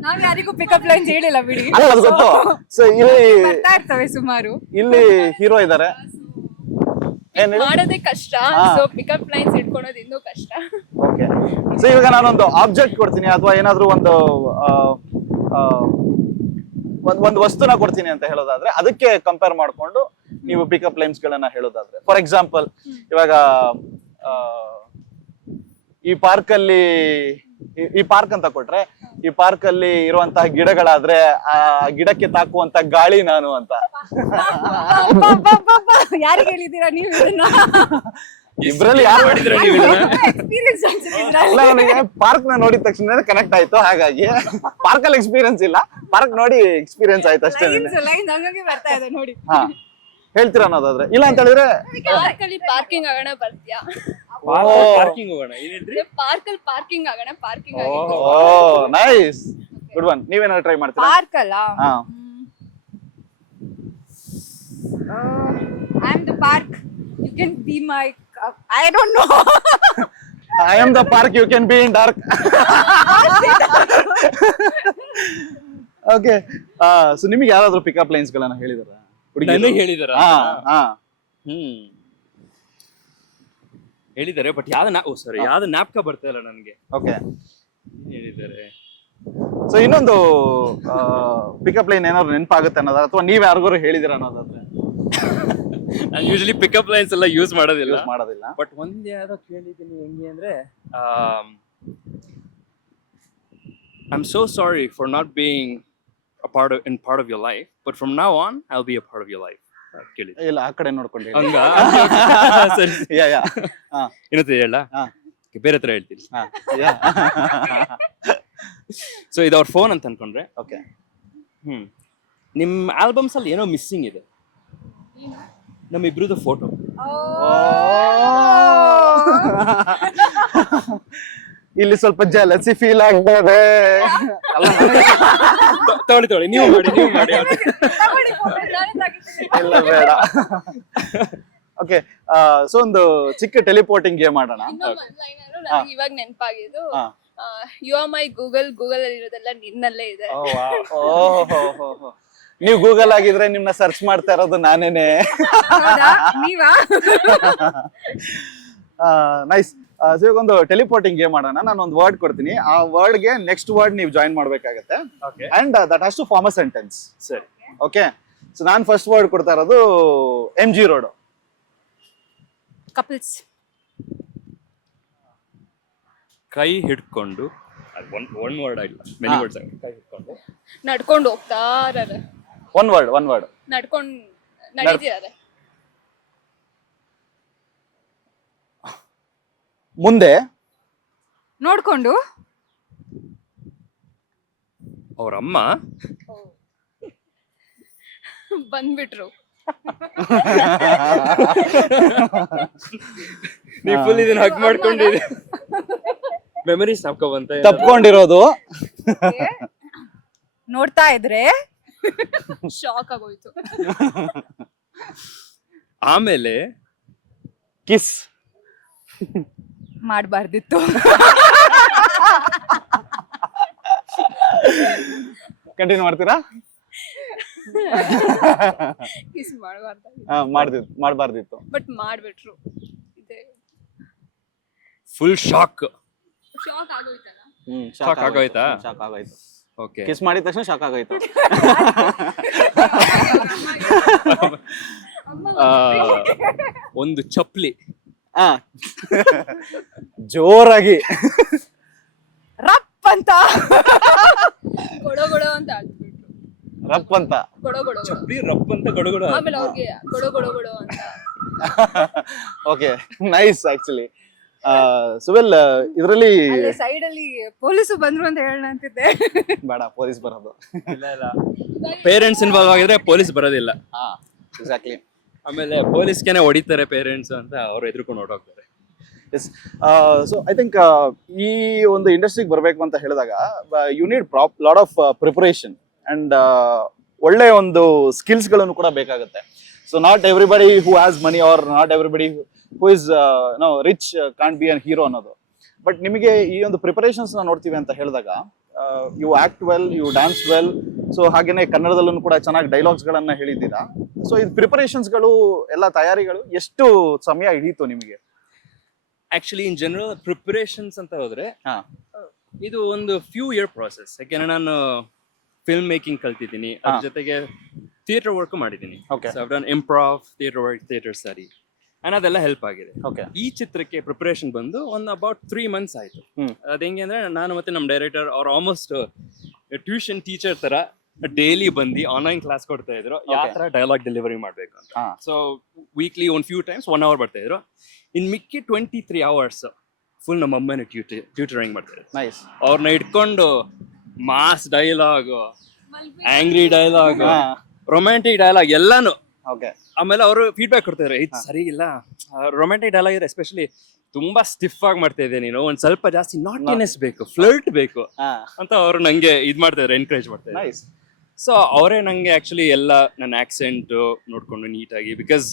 ನಾವ್ ಯಾರಿಗೂ ಪಿಕಪ್ ಲೈನ್ಸ್ ಹೇಳಿಲ್ಲ ಬಿಡಿ. ಅಲ್ಲ, ಅದು ಗೊತ್ತು. ಸೊ ಇಲ್ಲಿ ಬರ್ತಾ ಇರ್ತವೆ ಸುಮಾರು. ಇಲ್ಲಿ ಹೀರೋ ಇದಾರೆ, ಮಾಡೋದೇ ಕಷ್ಟ. ಸೊ ಪಿಕಪ್ ಲೈನ್ಸ್ ಇಟ್ಕೊಳೋದು ಇನ್ನೂ ಕಷ್ಟ. ಓಕೆ, ಸೊ ಇವಾಗ ನಾನೊಂದು ಆಬ್ಜೆಕ್ಟ್ ಕೊಡ್ತೀನಿ ಅಥವಾ ಏನಾದ್ರೂ ಒಂದು ಒಂದು ವಸ್ತುನ ಕೊಡ್ತೀನಿ ಅಂತ ಹೇಳೋದಾದ್ರೆ ಅದಕ್ಕೆ ಕಂಪೇರ್ ಮಾಡ್ಕೊಂಡು ನೀವು ಪಿಕಪ್ ಲೈನ್ಸ್ ಗಳನ್ನ ಹೇಳೋದಾದ್ರೆ, ಫಾರ್ ಎಕ್ಸಾಂಪಲ್ ಇವಾಗ ಈ ಪಾರ್ಕ್ ಅಲ್ಲಿ, ಈ ಪಾರ್ಕ್ ಅಂತ ಕೊಟ್ರೆ, ಈ ಪಾರ್ಕ್ ಅಲ್ಲಿ ಇರುವಂತಹ ಗಿಡಗಳಾದ್ರೆ ಆ ಗಿಡಕ್ಕೆ ತಾಕುವಂತ ಗಾಳಿ ನಾನು ಅಂತ. ಯಾರಿಗೆ ಹೇಳಿದೀರಾ ನೀವು ಇದನ್ನ? ಇಬ್ರಲ್ಲಿ ಯಾರು ಮಾಡಿದ್ರ ನೀವು ಇದನ್ನ? ಎಕ್ಸ್ಪೀರಿಯನ್ಸ್ ಅಲ್ಲ, ನನಗೆ ಪಾರ್ಕ್ ನ ನೋಡಿದ ತಕ್ಷಣ ಕನೆಕ್ಟ್ ಆಯ್ತು, ಹಾಗಾಗಿ ಪಾರ್ಕ್ ಅಲ್ಲಿ ಎಕ್ಸ್ಪೀರಿಯನ್ಸ್ ಇಲ್ಲ, ಪಾರ್ಕ್ ನೋಡಿ ಎಕ್ಸ್ಪೀರಿಯನ್ಸ್ ಆಯ್ತು ಅಷ್ಟೇ. ಲೈನ್ಸ್ ಹಂಗಾಗಿ ಬರ್ತಾ ಇದೆ ನೋಡಿ. ಹಾ, ಹೇಳ್ತೀರಾ ಅನ್ನೋದಾದ್ರೆ? ಇಲ್ಲ ಅಂತ ಹೇಳಿದ್ರೆ ಪಾರ್ಕ್ ಅಲ್ಲಿ ಪಾರ್ಕಿಂಗ್ ಆಗೋಣ ಬರ್ತೀಯಾ? ಪಾರ್ಕಿಂಗ್ ಹೋಗೋಣ. ಏನ್ ಹೇಳ್ರಿ? ಪಾರ್ಕ್ ಅಲ್ಲಿ ಪಾರ್ಕಿಂಗ್ ಆಗೋಣ, parking oh nice, good one. ನೀವೇನಾದ್ರು ಟ್ರೈ ಮಾಡ್ತೀರಾ? ಪಾರ್ಕ್ ಅಲ್ಲ, ಹಾ, I am the park, you can be my, I don't know. I am the park, you can be in dark. Okay, so ನಿಮಗೆ ಯಾರಾದ್ರೂ pickup lines ಗಳನ್ನ ಹೇಳಿದಾರ? ನನಗೆ ಹೇಳಿದಾರ? ಹಾ ಹಾ, ಹೇಳಿದ್ದಾರೆ ಬಟ್ ಯಾವ್ದು ಜ್ಞಾಪಕ ಬರ್ತಾ ಇಲ್ಲ ನನಗೆ. ಓಕೆ. ಹೇಳಿದ್ದಾರೆ. ಸೊ ಇನ್ನೊಂದು ಪಿಕಪ್ ಲೈನ್ ಏನಾದ್ರು ನೆನಪಾಗುತ್ತೆ ಅನ್ನೋದಾದ್ರೆ ಅಥವಾ ನೀವ್ ಯಾರಿಗಾರು ಹೇಳಿದಿರ ಅನ್ನೋದಾದ್ರೆ? ನಾನು ಯೂಶಲಿ ಪಿಕಪ್ ಲೈನ್ಸ್ ಎಲ್ಲ ಯೂಸ್ ಮಾಡೋದಿಲ್ಲ. ಯೂಸ್ ಮಾಡೋದಿಲ್ಲ. ಬಟ್ ಒಂದ್ ಯಾವ್ದೋ ಕೇಳಿದ್ದೀನಿ ಹೆಂಗೆ ಅಂದ್ರೆ I am so sorry for not being part of your life, but from now on I'll be a part of your life. ಕೇಳಿದ್ದೆ. ಇಲ್ಲ ಆ ಕಡೆ ನೋಡ್ಕೊಂಡು ಹೇಳಿ. ಹಂಗ ಸರಿ ಯಾ ಯಾ. ಹಾ ಇನ್ನೊಂದು ಹೇಳ ಹಾ. ಬೇರೆ ಹತ್ರ ಹೇಳ್ತೀನಿ. ಹಾ ಯಾ. ಸೊ ಇದು ಅವ್ರ ಫೋನ್ ಅಂತ ಅನ್ಕೊಂಡ್ರೆ ಓಕೆ. ನಿಮ್ ಆಲ್ಬಮ್ಸ್ ಅಲ್ಲಿ ಏನೋ ಮಿಸ್ಸಿಂಗ್ ಇದೆ. ನಮ್ಮಿಬ್ರದ್ದು ಫೋಟೋ. ಇಲ್ಲಿ ಸ್ವಲ್ಪ ಜಲಸಿ ಫೀಲ್ ಆಗ್ತದೆ. ತೊಳಿ ನೀವು ಮಾಡಿ ಇಲ್ಲ ಬೇಡ. ಓಕೆ. ಸೊ ಒಂದು ಚಿಕ್ಕ ಟೆಲಿಪೋರ್ಟಿಂಗ್ ಗೇಮ್ ಆಡೋಣ. ನನಗೆ ಇವಾಗ ನೆನಪಾಗಿದ್ದು ಯು ಆರ್ ಮೈ ಗೂಗಲ್ ಅಲ್ಲಿ ಇರೋದೆಲ್ಲ ನಿನ್ನಲ್ಲೇ ಇದೆ. ನೀವು ಗೂಗಲ್ ಆಗಿದ್ರೆ ನಿಮ್ನ ಸರ್ಚ್ ಮಾಡ್ತಾ ಇರೋದು ನಾನೇನೆ. ನೀವಾ? ನೈಸ್. ಸೊ ಇವಾಗ ಒಂದು ಟೆಲಿಪೋರ್ಟಿಂಗ್ ಗೇಮ್ ಮಾಡೋಣ. ನಾನು ಒಂದು ವರ್ಡ್ ಕೊಡ್ತೀನಿ, ಆ ವರ್ಡ್ಗೆ ನೆಕ್ಸ್ಟ್ ವರ್ಡ್ ನೀವು ಜಾಯಿನ್ ಮಾಡ್ಬೇಕಾಗತ್ತೆ. And that has to form a sentence. ಸರಿ. ಓಕೆ. ಸೊ ನಾನು ಫಸ್ಟ್ ವರ್ಡ್ ಕೊಡ್ತಾ ಇರೋದು MG ರೋಡ್. ಕಪಲ್ಸ್. ಕೈ ಹಿಡ್ಕೊಂಡು ಒನ್ ವರ್ಡ್ ಆಗಿಲ್ಲ, ಮೆನಿ ವರ್ಡ್ಸ್ ಆಗಿದೆ. ಕೈ ಹಿಡ್ಕೊಂಡು ನಡ್ಕೊಂಡು ಹೋಗ್ತಾರ. One word. ನಡ್ಕೊಂಡು ನಡೀತಿದ್ದಾರೆ. ಮುಂದೆ ನೋಡ್ಕೊಂಡು ಅವ್ರ ಅಮ್ಮ ಬಂದ್ಬಿಟ್ರು. ನೀವು ಫುಲ್ ಇದನ್ನ ಹಗ್ ಮಾಡ್ಕೊಂಡಿದ್ದೀರಿ. ಮೆಮರೀಸ್ ಹಾಕೋಬಂತ ತಪ್ಕೊಂಡಿರೋದು. ನೋಡ್ತಾ ಇದ್ರೆ ಶಾಕ್ ಆಗೋಯ್ತು. ಆಮೇಲೆ ಕಿಸ್ ಮಾಡಬಾರ್ದಿತ್ತು. ಕಂಟಿನ್ಯೂ ಮಾಡ್ತೀರಾ? ಕಿಸ್ ಮಾಡಬಾರ್ದಿತ್ತು ಬಟ್ ಮಾಡ್ಬಿಟ್ರು. ಫುಲ್ ಶಾಕ್ ಆಗೋಯ್ತಲ್ಲ. ಶಾಕ್ ಆಗೋಯ್ತಾ? ಶಾಕ್ ಆಗೋಯ್ತು. ಓಕೆ. ಕಿಸ್ ಮಾಡಿದ ತಕ್ಷಣ ಶಾಕ್ ಆಗೋಯ್ತು. ಒಂದು ಚಪ್ಲಿ ಜೋರಾಗಿ ರಪ್ ಅಂತ ಗೊಡೊ ಅಂತ ಆಡ್ಬಿಟ್ರು. ರಪ್ ಅಂತ ಗೊಡೊ ಚಪ್ಲಿ ರಪ್ ಅಂತ ಗೊಡಗೊಡ. ಆಮೇಲೆ ಅವ್ರಿಗೆ ಗೊಡೊ ಅಂತ. ಓಕೆ. Nice actually. ಸುವೆಲ್ ಇದರಲ್ಲಿ ಸೈಡ್ ಅಲ್ಲಿ ಪೊಲೀಸು ಬಂದ್ರು ಅಂತ ಹೇಳೋಣ ಅಂತಿದ್ದೆ. ಬೇಡ, ಪೊಲೀಸ್ ಬರೋದು. ಇಲ್ಲ ಪೇರೆಂಟ್ಸ್ ಇನ್ವಾಲ್ವ್ ಆಗಿದ್ರೆ ಪೊಲೀಸ್ ಬರೋದಿಲ್ಲ. ಹಾ ಎಕ್ಸಾಕ್ಟ್ಲಿ. ಆಮೇಲೆ ಪೊಲೀಸ್ಗೆನೆ ಹೊಡಿತಾರೆ ಪೇರೆಂಟ್ಸ್ ಅಂತ ಅವ್ರು ಎದುರ್ಕೊಂಡು ಹೊರಟೋಗ್ತಾರೆ. ಎಸ್. ಸೊ ಐ ಥಿಂಕ್ ಈ ಒಂದು ಇಂಡಸ್ಟ್ರಿಗೆ ಬರಬೇಕು ಅಂತ ಹೇಳಿದಾಗ you need lot of preparation and ಒಳ್ಳೆ ಒಂದು ಸ್ಕಿಲ್ಸ್ಗಳನ್ನು ಕೂಡ ಬೇಕಾಗುತ್ತೆ. So not everybody who has money or not everybody who is rich can't be an hero ಅನ್ನೋದು. ಬಟ್ ನಿಮಗೆ ಈ ಒಂದು ಪ್ರಿಪರೇಷನ್ಸ್ ನೋಡ್ತೀವಿ ಅಂತ ಹೇಳಿದಾಗ you act well, you dance well. So ಹಾಗೇನೆ ಕನ್ನಡದಲ್ಲೂ ಕೂಡ ಚೆನ್ನಾಗಿ ಡೈಲಾಗ್ಸ್ ಗಳನ್ನ ಹೇಳಿದ್ದೀರಾ. ಸೊ ಇದು ಪ್ರಿಪರೇಷನ್ಸ್ಗಳು ಎಲ್ಲ ತಯಾರಿಗಳು ಎಷ್ಟು ಸಮಯ ಹಿಡಿಯಿತು ನಿಮಗೆ? ಆಕ್ಚುಲಿ ಇನ್ ಜನರಲ್ ಪ್ರಿಪರೇಷನ್ಸ್ ಅಂತ ಹೋದ್ರೆ ಇದು ಒಂದು ಫ್ಯೂ ಇಯರ್ ಪ್ರಾಸೆಸ್. ಯಾಕೆಂದ್ರೆ ನಾನು ಫಿಲ್ಮ್ ಮೇಕಿಂಗ್ ಕಲ್ತಿದ್ದೀನಿ, ಅದ್ರ ಜೊತೆಗೆ ಥಿಯೇಟರ್ ವರ್ಕ್ ಮಾಡಿದ್ದೀನಿ. Improv, theatre work, theatre study, and ಅದೆಲ್ಲ ಹೆಲ್ಪ್ ಆಗಿದೆ. ಈ ಚಿತ್ರಕ್ಕೆ ಪ್ರಿಪರೇಷನ್ ಬಂದು ಒಂದು ಅಬೌಟ್ 3 months ಆಯ್ತು. ಅದ್ ಹೆಂಗೆ ಅಂದ್ರೆ ನಾನು ಮತ್ತೆ ನಮ್ಮ ಡೈರೆಕ್ಟರ್ ಅವ್ರು ಆಲ್ಮೋಸ್ಟ್ ಟ್ಯೂಷನ್ ಟೀಚರ್ ತರ ಡೈಲಿ ಬಂದು ಆನ್ಲೈನ್ ಕ್ಲಾಸ್ ಕೊಡ್ತಾ ಇದ್ರು, ಯಾವ ತರ ಡೈಲಾಗ್ ಡೆಲಿವರಿ ಮಾಡ್ಬೇಕು ಅಂತ. ಸೊ ವೀಕ್ಲಿ ಒಂದು ಫ್ಯೂ ಟೈಮ್ಸ್ 1 hour ಬರ್ತಾ ಇದ್ರು. ಇನ್ ಮಿಕ್ಕಿ 23 hours ಫುಲ್ ನಮ್ಮ ಅಮ್ಮನೇ ಟ್ಯೂಟರಿಂಗ್ ಮಾಡ್ತಾರೆ. ಅವ್ರನ್ನ ಇಟ್ಕೊಂಡು mass dialogue, angry dialogue, romantic dialogue ಎಲ್ಲಾನು. ಆಮೇಲೆ ಅವರು ಫೀಡ್ಬ್ಯಾಕ್ ಕೊಡ್ತಾರೆ, ಇದು ಸರಿ ಇಲ್ಲ, ರೊಮ್ಯಾಂಟಿಕ್ ಡೈಲಾಗ್ ಇದ್ರೆ ಎಸ್ಪೆಷಲಿ ತುಂಬಾ ಸ್ಟಿಫ್ ಆಗಿ ಮಾಡ್ತಾ ಇದ್ದೆ ನೀನು, ಒಂದ್ ಸ್ವಲ್ಪ ಜಾಸ್ತಿ ನಾಟಿನೆಸ್ ಬೇಕು, ಫ್ಲರ್ಟ್ ಬೇಕು ಅಂತ ಅವ್ರು ನಂಗೆ ಇದ್ ಮಾಡ್ತಾ ಇದ್ದಾರೆ, ಎನ್ಕರೇಜ್ ಮಾಡ್ತಾ ಇದ್ದಾರೆ. ಸೊ ಅವರೇ ನಂಗೆ ಆಕ್ಚುಲಿ ಎಲ್ಲ ನನ್ನ ಆಕ್ಸೆಂಟ್ ನೋಡ್ಕೊಂಡು ನೀಟಾಗಿ, ಬಿಕಾಸ್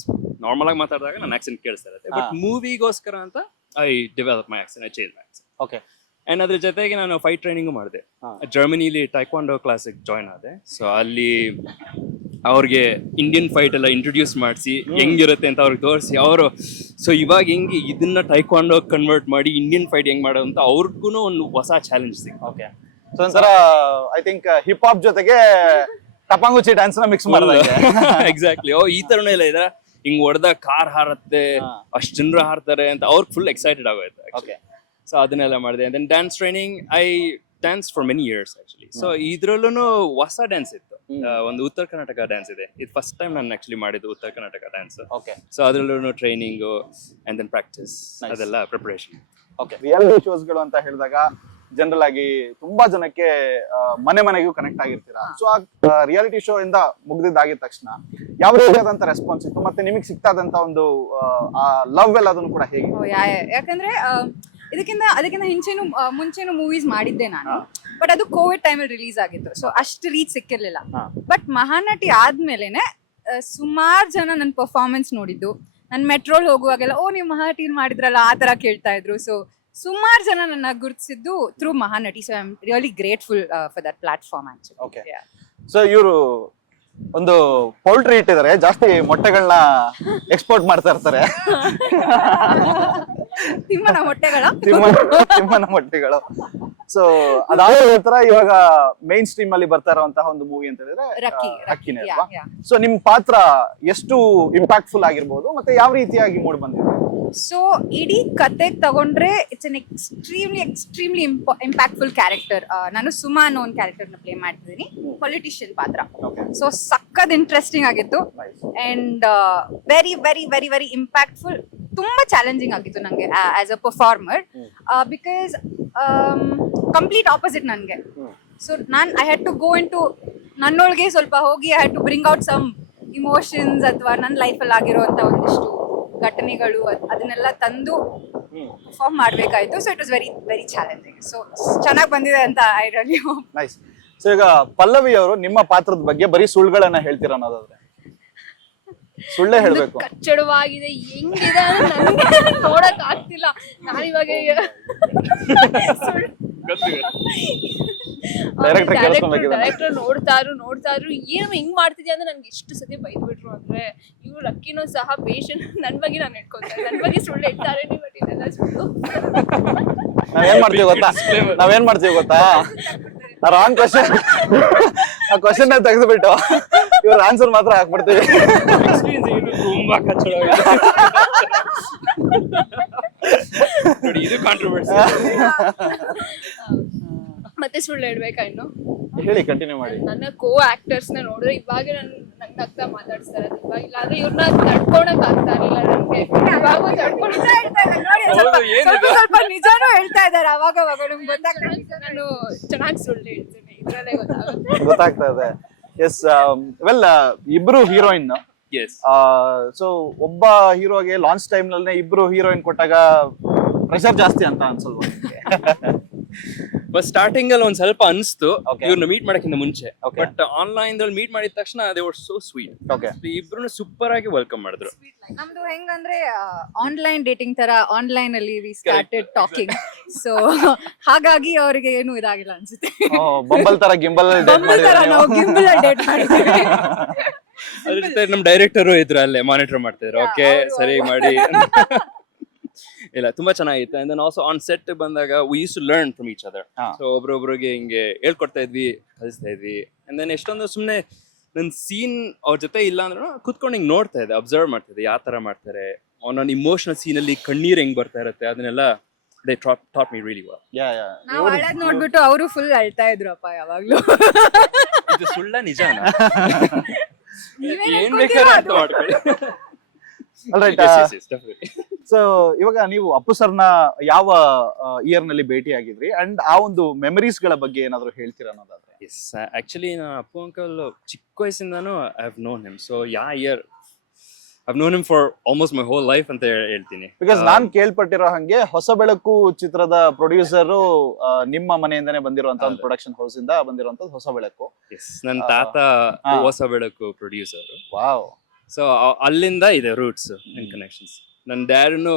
ನಾರ್ಮಲ್ ಆಗಿ ಮಾತಾಡಿದಾಗ ನನ್ನ ಆಕ್ಸೆಂಟ್ ಕೇಳಿಸ್ತಾ ಇರುತ್ತೆ, ಬಟ್ ಮೂವಿಗೋಸ್ಕರ ಅಂತ I develop my accent, I change my accent. Okay. And ಅದ್ರ ಜೊತೆಗೆ ನಾನು ಫೈಟ್ ಟ್ರೈನಿಂಗು ಮಾಡಿದೆ. ಜರ್ಮನಿಲಿ ಟೈಕ್ವಾಂಡೋ ಕ್ಲಾಸಿಗೆ ಜಾಯ್ನ್ ಆದೆ. ಸೊ ಅಲ್ಲಿ ಅವ್ರಿಗೆ ಇಂಡಿಯನ್ ಫೈಟ್ ಎಲ್ಲ ಇಂಟ್ರೊಡ್ಯೂಸ್ ಮಾಡಿಸಿ ಹೆಂಗಿರುತ್ತೆ ಅಂತ ಅವ್ರಿಗೆ ತೋರಿಸಿ ಅವರು ಸೊ ಇವಾಗ ಹೆಂಗೆ ಇದನ್ನ ಟೈಕ್ವಾಂಡೋ ಕನ್ವರ್ಟ್ ಮಾಡಿ ಇಂಡಿಯನ್ ಫೈಟ್ ಹೆಂಗ್ ಮಾಡೋದು ಅಂತ ಅವ್ರಿಗೂ ಒಂದು ಹೊಸ ಚಾಲೆಂಜ್ ಸಿಗುತ್ತೆ. ಓಕೆ, ಸೊ ಒಂಥರ ಐ ಥಿಂಕ್ ಹಿಪ್ ಹಾಪ್ ಜೊತೆಗೆ ಟಪಾಂಗುಚಿ ಡ್ಯಾನ್ಸ್ ನ ಮಿಕ್ಸ್ ಮಾಡಿದಂಗೆ. ಎಕ್ಸಾಕ್ಟ್ಲಿ. ಈ ತರನೇ ಎಲ್ಲ ಇದ್ರೆ ಹಿಂಗ್ ಹೊಡೆದ ಕಾರ್ ಹಾರತ್ತೆ, ಅಷ್ಟ್ ಜನರು ಹಾರ್ತಾರೆ ಅಂತ ಅವ್ರಿಗೆ ಫುಲ್ ಎಕ್ಸೈಟೆಡ್ ಆಗೋಯ್ತು. ಓಕೆ, ಸೊ ಅದನ್ನೆಲ್ಲ ಮಾಡಿದೆ. And then dance training I dance for many years actually. So ಇದ್ರಲ್ಲೂ ಹೊಸ ಡ್ಯಾನ್ಸ್ ಇತ್ತು. ಒಂದು ಉತ್ತರ ಕರ್ನಾಟಕ ಡ್ಯಾನ್ಸ್ ಇದೆ. ಇದು ಫಸ್ಟ್ ಟೈಮ್ ನಾನು ಆಕ್ಚುಲಿ ಮಾಡಿದ್ದು ಉತ್ತರ ಕರ್ನಾಟಕ ಡ್ಯಾನ್ಸ್. ಓಕೆ, ಸೊ ಅದ್ರಲ್ಲೂ ಟ್ರೈನಿಂಗ್ ಅಂಡ್ ದೆನ್ ಪ್ರಾಕ್ಟೀಸ್ ಅದೆಲ್ಲ ಪ್ರಿಪರೇಷನ್. ಓಕೆ. ರಿಯಾಲಿಟಿ ಶೋಸ್ಗಳು ಅಂತ ಹೇಳಿದಾಗ ಜನರಲ್ ಆಗಿ ತುಂಬಾ ಜನಕ್ಕೆ ಮನೆ ಮನೆಗೂ ಕನೆಕ್ಟ್ ಆಗಿರ್ತೀರಾ. ಸೊ ಆ ರಿಯಾಲಿಟಿ ಶೋ ಇಂದ ಮುಗ್ದಿದ್ದಾಗಿದ ತಕ್ಷಣ ಯಾವ ರೀತಿಯಾದಂತ ರೆಸ್ಪಾನ್ಸ್ ಇತ್ತು, ಮತ್ತೆ ನಿಮಗೆ ಸಿಗ್ತಾದಂತ ಒಂದು ಆ ಲವ್ ಎಲ್ಲ ಅದನ್ನು ಕೂಡ ಹೇಗೆ? ಯಾಕಂದ್ರೆ ಅದಕ್ಕಿಂತ ಮುಂಚೆನು ಮೂವೀಸ್ ಮಾಡಿದ್ದೆ ನಾನು, ಬಟ್ ಅದು ಕೋವಿಡ್ ಟೈಮಲ್ಲಿ ರಿಲೀಸ್ ಆಗಿತ್ತು. ಸೊ ಅಷ್ಟು ರೀಚ್ ಸಿಕ್ಕಿರ್ಲಿಲ್ಲ. ಬಟ್ ಮಹಾನಟಿ ಆದ್ಮೇಲೆನೆ ಸುಮಾರು ಜನ ನನ್ನ ಪರ್ಫಾರ್ಮೆನ್ಸ್ ನೋಡಿದ್ದು, ನನ್ನ ಮೆಟ್ರೋಲ್ ಹೋಗುವಾಗೆಲ್ಲ ಓ ನೀವು ಮಹಾನಟಿ ಮಾಡಿದ್ರಲ್ಲ ಆ ತರ ಕೇಳ್ತಾ ಇದ್ರು. ಸೊ ಸುಮಾರು ಜನ ನನ್ನ ಗುರುತಿಸಿದ್ದು through Mahanati. So I am really grateful for that platform actually. Okay, so ಇವರು ಒಂದು ಪೌಲ್ಟ್ರಿ ಇಟ್ಟಿದ್ದಾರೆ, ಜಾಸ್ತಿ ಮೊಟ್ಟೆಗಳನ್ನ ಎಕ್ಸ್ಪೋರ್ಟ್ ಮಾಡ್ತಾ ಇರ್ತಾರೆ. ತಿಮ್ಮನ ಮೊಟ್ಟೆಗಳ ತಿಮ್ಮನ ಮೊಟ್ಟೆಗಳು. ಸೊ ಅದಾದ ನಂತರ ಇವಾಗ ಮೈನ್ ಸ್ಟ್ರೀಮ್ ಅಲ್ಲಿ ಬರ್ತಾ ಇರುವಂತಹ ಒಂದು ಮೂವಿ ಅಂತ ಹೇಳಿದ್ರೆ ರಕ್ಕಿನೇ ಅಲ್ವಾ? ಸೊ ನಿಮ್ ಪಾತ್ರ ಎಷ್ಟು ಇಂಪ್ಯಾಕ್ಟ್ಫುಲ್ ಆಗಿರ್ಬೋದು, ಮತ್ತೆ ಯಾವ ರೀತಿಯಾಗಿ ಮೂಡ್ ಬಂದಿದೆ? ಸೊ ಇಡೀ ಕತೆಗೆ ತಗೊಂಡ್ರೆ it's an extremely impactful character. ನಾನು ಸುಮಾ ಅನ್ನೋ ಒಂದು ಕ್ಯಾರೆಕ್ಟರ್ನ ಪ್ಲೇ ಮಾಡ್ತಿದ್ದೀನಿ, ಪೊಲಿಟಿಷಿಯನ್ ಪಾತ್ರ. ಸೊ ಸಕ್ಕತ್ ಇಂಟ್ರೆಸ್ಟಿಂಗ್ ಆಗಿತ್ತು and very very very very impactful. ತುಂಬಾ ಚಾಲೆಂಜಿಂಗ್ ಆಗಿತ್ತು ನಂಗೆ as a performer, because complete opposite ನನಗೆ. So I had to go into ನನ್ನೊಳಗೆ ಸ್ವಲ್ಪ ಹೋಗಿ I had to bring out some emotions ಅಥವಾ ನನ್ನ ಲೈಫಲ್ಲಿ ಆಗಿರುವಂಥ ಒಂದಿಷ್ಟು ಘಟನೆಗಳು ಅದನ್ನೆಲ್ಲ ತಂದು ಪರ್ಫಾರ್ಮ್ ಮಾಡಬೇಕಾಯ್ತು. So it was very very challenging. So ಚೆನ್ನಾಗಿ ಬಂದಿದೆ ಅಂತ I really hope. Nice. So ಈಗ ಪಲ್ಲವಿ ಅವರು ನಿಮ್ಮ ಪಾತ್ರದ ಬಗ್ಗೆ ಬರೀ ಸುಳ್ಳುಗಳನ್ನ ಹೇಳ್ತೀರ ಅನ್ನೋದಾದ್ರೆ ಸುಳ್ಳೇ ಹೇಳ್ಬೇಕು? ಕಚ್ಚಡವಾಗಿದೆ, ಹೆಂಗಿದೆ ನನಗೆ ನೋಡಕ್ ಆಗ್ತಿಲ್ಲ. ನಾನಿವಾಗ ಡೈರೆಕ್ಟರ್ ನೋಡ್ತಾರು ಏನು ಹಿಂಗ್ ಮಾಡ್ತಿದ್ಯಾ ಅಂದ್ರೆ ನನ್ಗೆ ಎಷ್ಟು ಸತಿ ಬೈದ್ ಬಿಟ್ರು ಅಂದ್ರೆ, ಇವ್ರು ಲಕ್ಕಿನೂ ಸಹ ಪೇಷಂಟ್ ನನ್ ಬಗ್ಗೆ ನಾನು ಇಟ್ಕೊಂತಾರೆ, ನನ್ ಬಗ್ಗೆ ಸುಳ್ಳು ಹೇಳ್ತಾರೆ. ಬಟ್ ಇದೆಲ್ಲ ಸುಳ್ಳು. ನಾವೇನ್ ಮಾಡ್ತೀವಿ ಗೊತ್ತಾ, ರಾಂಗ್ ಕ್ವಶನ್ ಆ ಕ್ವಶನ್ ತೆಗೆದ್ಬಿಟ್ಟು ಇವ್ರ ಆನ್ಸರ್ ಮಾತ್ರ ಹಾಕ್ಬಿಡ್ತೀವಿ. ತುಂಬಾ ಕಚ್ಚಡ ನೋಡಿ, ಇದು ಕಾಂಟ್ರವರ್ಸಿ. ಮತ್ತೆ ಸುಳ್ಳು ಹೇಳ್ಬೇಕಾ ಇನ್ನು? ಹೇಳಿ, ಕಂಟಿನ್ಯೂ ಮಾಡಿ. ನನ್ನ ಕೋ ಆಕ್ಟರ್ಸ್ ನ ನೋಡಿದ್ರೆ ಇವಾಗ ನನ್ ನಗ್ತಾ ಮಾತಾಡ್ತಾರೆ. ಇವಾಗ ಇಲ್ಲಾಂದ್ರೆ ಇವ್ರನ್ನ ತಡ್ಕೊಳಕ್ ಆಗ್ತಾ ಇರಲಿಲ್ಲ ನನ್ಗೆ. ಸ್ವಲ್ಪ ನಿಜಾನು ಹೇಳ್ತಾ ಇದಾರೆ ಅವಾಗ ನಿಮ್ಗೆ ಗೊತ್ತಾಗ್ತದೆ. ನಾನು ಚೆನ್ನಾಗಿ ಸುಳ್ಳು ಹೇಳ್ತೀನಿ, ಇದ್ರಲ್ಲೇ ಗೊತ್ತಾಗ್ತಾ ಇದೆ. ಎಸ್, ವೆಲ್, ಇಬ್ರು ಹೀರೋಯಿನ್. ಸೊ ಒಬ್ಬ ಹೀರೋಗೆ ಲಾಂಚ್ ಟೈಮ್ ನಲ್ಲಿ ಇಬ್ರು ಹೀರೋಯಿನ್ ಕೊಟ್ಟಾಗ ಪ್ರೆಷರ್ ಜಾಸ್ತಿ ಅಂತ ಅನ್ಸಲ್ವಾ? ಸ್ಟಾರ್ಟಿಂಗ್ ಅಲ್ಲಿ ಒಂದ್ ಸ್ವಲ್ಪ ಅನ್ಸ್ತು ಇವ್ರನ್ನ ಮೀಟ್ ಮಾಡಕ್ಕಿಂತ ಮುಂಚೆ. ಬಟ್ ಆನ್ಲೈನ್ ದಲ್ಲಿ ಮೀಟ್ ಮಾಡಿದ ತಕ್ಷಣ ದೇ ವರ್ ಸೋ ಸ್ವೀಟ್. ಇಬ್ರು ಸೂಪರ್ ಆಗಿ ವೆಲ್ಕಮ್ ಮಾಡಿದ್ರು. ನಮ್ದು ಹೆಂಗಂದ್ರೆ ಆನ್ಲೈನ್ ಡೇಟಿಂಗ್ ತರ ಆನ್ಲೈನ್ ಅಲ್ಲಿ ವಿ ಸ್ಟಾರ್ಟೆಡ್ ಟಾಕಿಂಗ್. ಸೊ ಹಾಗಾಗಿ ಅವರಿಗೆ ಏನು ಇದಾಗಿಲ್ಲ ಅನ್ಸುತ್ತೆ. ಬಂಬಲ್ ತರ ಗಿಂಬಲ್ ನಾವು ಗಿಂಬಲ್ ಡೇಟ್ ಮಾಡಿದ್ವಿ. ಅದ್ರ ಜೊತೆ ನಮ್ ಡೈರೆಕ್ಟರು ಇದ್ರು ಅಲ್ಲೇ ಮಾನಿಟರ್ ಮಾಡ್ತಿದ್ರು. ಓಕೆ ಸರಿ ಮಾಡಿ ಇಲ್ಲ, ತುಂಬಾ ಚೆನ್ನಾಗಿತ್ತು. And then also on set ಬಂದಾಗ we use to learn from each other. So ಒಬ್ರೊಬ್ರಿಗೆ ಹಿಂಗೆ ಹೇಳ್ಕೊಡ್ತಾ ಇದ್ವಿ, ಕಲಿಸ್ತಾ ಇದ್ವಿ. ಅಂಡ್ ದೆನ್ ಎಷ್ಟೊಂದು ಸುಮ್ಮನೆ ನನ್ನ ಸೀನ್ ಅವ್ರ ಜೊತೆ ಇಲ್ಲ ಅಂದ್ರೂ ಕುತ್ಕೊಂಡು ಹಿಂಗೆ ನೋಡ್ತಾ ಇದ್ದೆ, ಅಬ್ಸರ್ವ್ ಮಾಡ್ತಿದ್ದೆ ಯಾವ ತರ ಮಾಡ್ತಾರೆ. ಒಂದೊಂದು ಇಮೋಷನಲ್ ಸೀನ್ ಅಲ್ಲಿ ಕಣ್ಣೀರ್ ಹೆಂಗ್ ಬರ್ತಾ ಇರುತ್ತೆ, ಅದನ್ನೆಲ್ಲ they taught me really well. ನಾವು ಅಳದ್ ನೋಡ್ಬಿಟ್ಟು ಅವರು ಫುಲ್ ಅಳ್ತಾ ಇದ್ರಪ್ಪ ಯಾವಾಗ್ಲೂ. ಇದು ಸುಳ್ಳ ನಿಜಾನ? ಏನ್ ಬೇಕಾದ್ರೆ ಅರ್ಥ ಮಾಡ್ಕೊಳ್ಳಿ. ಸೊ ಇವಾಗ ನೀವು ಅಪ್ಪು ಸರ್ನ ಯಾವ ಇಯರ್ ನಲ್ಲಿ ಭೇಟಿ ಆಗಿದ್ರಿ ಅಂಡ್ ಆ ಒಂದು ಮೆಮರೀಸ್ ಗಳ ಬಗ್ಗೆ ಏನಾದ್ರು ಹೇಳ್ತೀರಾ ಅನ್ನೋದಾದ್ರೆ? ಎಸ್, ಆಕ್ಚುಲಿ ನಾನು ಅಪ್ಪು ಅಂಕಲ್ ಚಿಕ್ಕ ವಯಸ್ಸಿಂದಾನು I have known him. So ಯಾವ year I've known him for almost my whole life ಅಂತ ಹೇಳ್ತೀನಿ. ಬಿಕಾಸ್ ನಾನ್ ಕೇಳ್ಪಟ್ಟಿರೋ ಹಂಗೆ ಹೊಸ ಬೆಳಕು ಚಿತ್ರದ ಪ್ರೊಡ್ಯೂಸರ್ ನಿಮ್ಮ ಮನೆಯಿಂದಾನೇ ಬಂದಿರುವಂತ ಒಂದು ಪ್ರೊಡಕ್ಷನ್ ಹೌಸ್ ಇಂದ ಬಂದಿರುವಂತದ್ದು ಹೊಸ ಬೆಳಕು. ಎಸ್, ನನ್ನ ತಾತ ಹೊಸ ಬೆಳಕು ಪ್ರೊಡ್ಯೂಸರ್. ವಾವ್. ಸೊ ಅಲ್ಲಿಂದ ಇದೆ ರೂಟ್ಸ್ ಅಂಡ್ ಕನೆಕ್ಷನ್ಸ್. ನನ್ನ ಡ್ಯಾಡ್ನು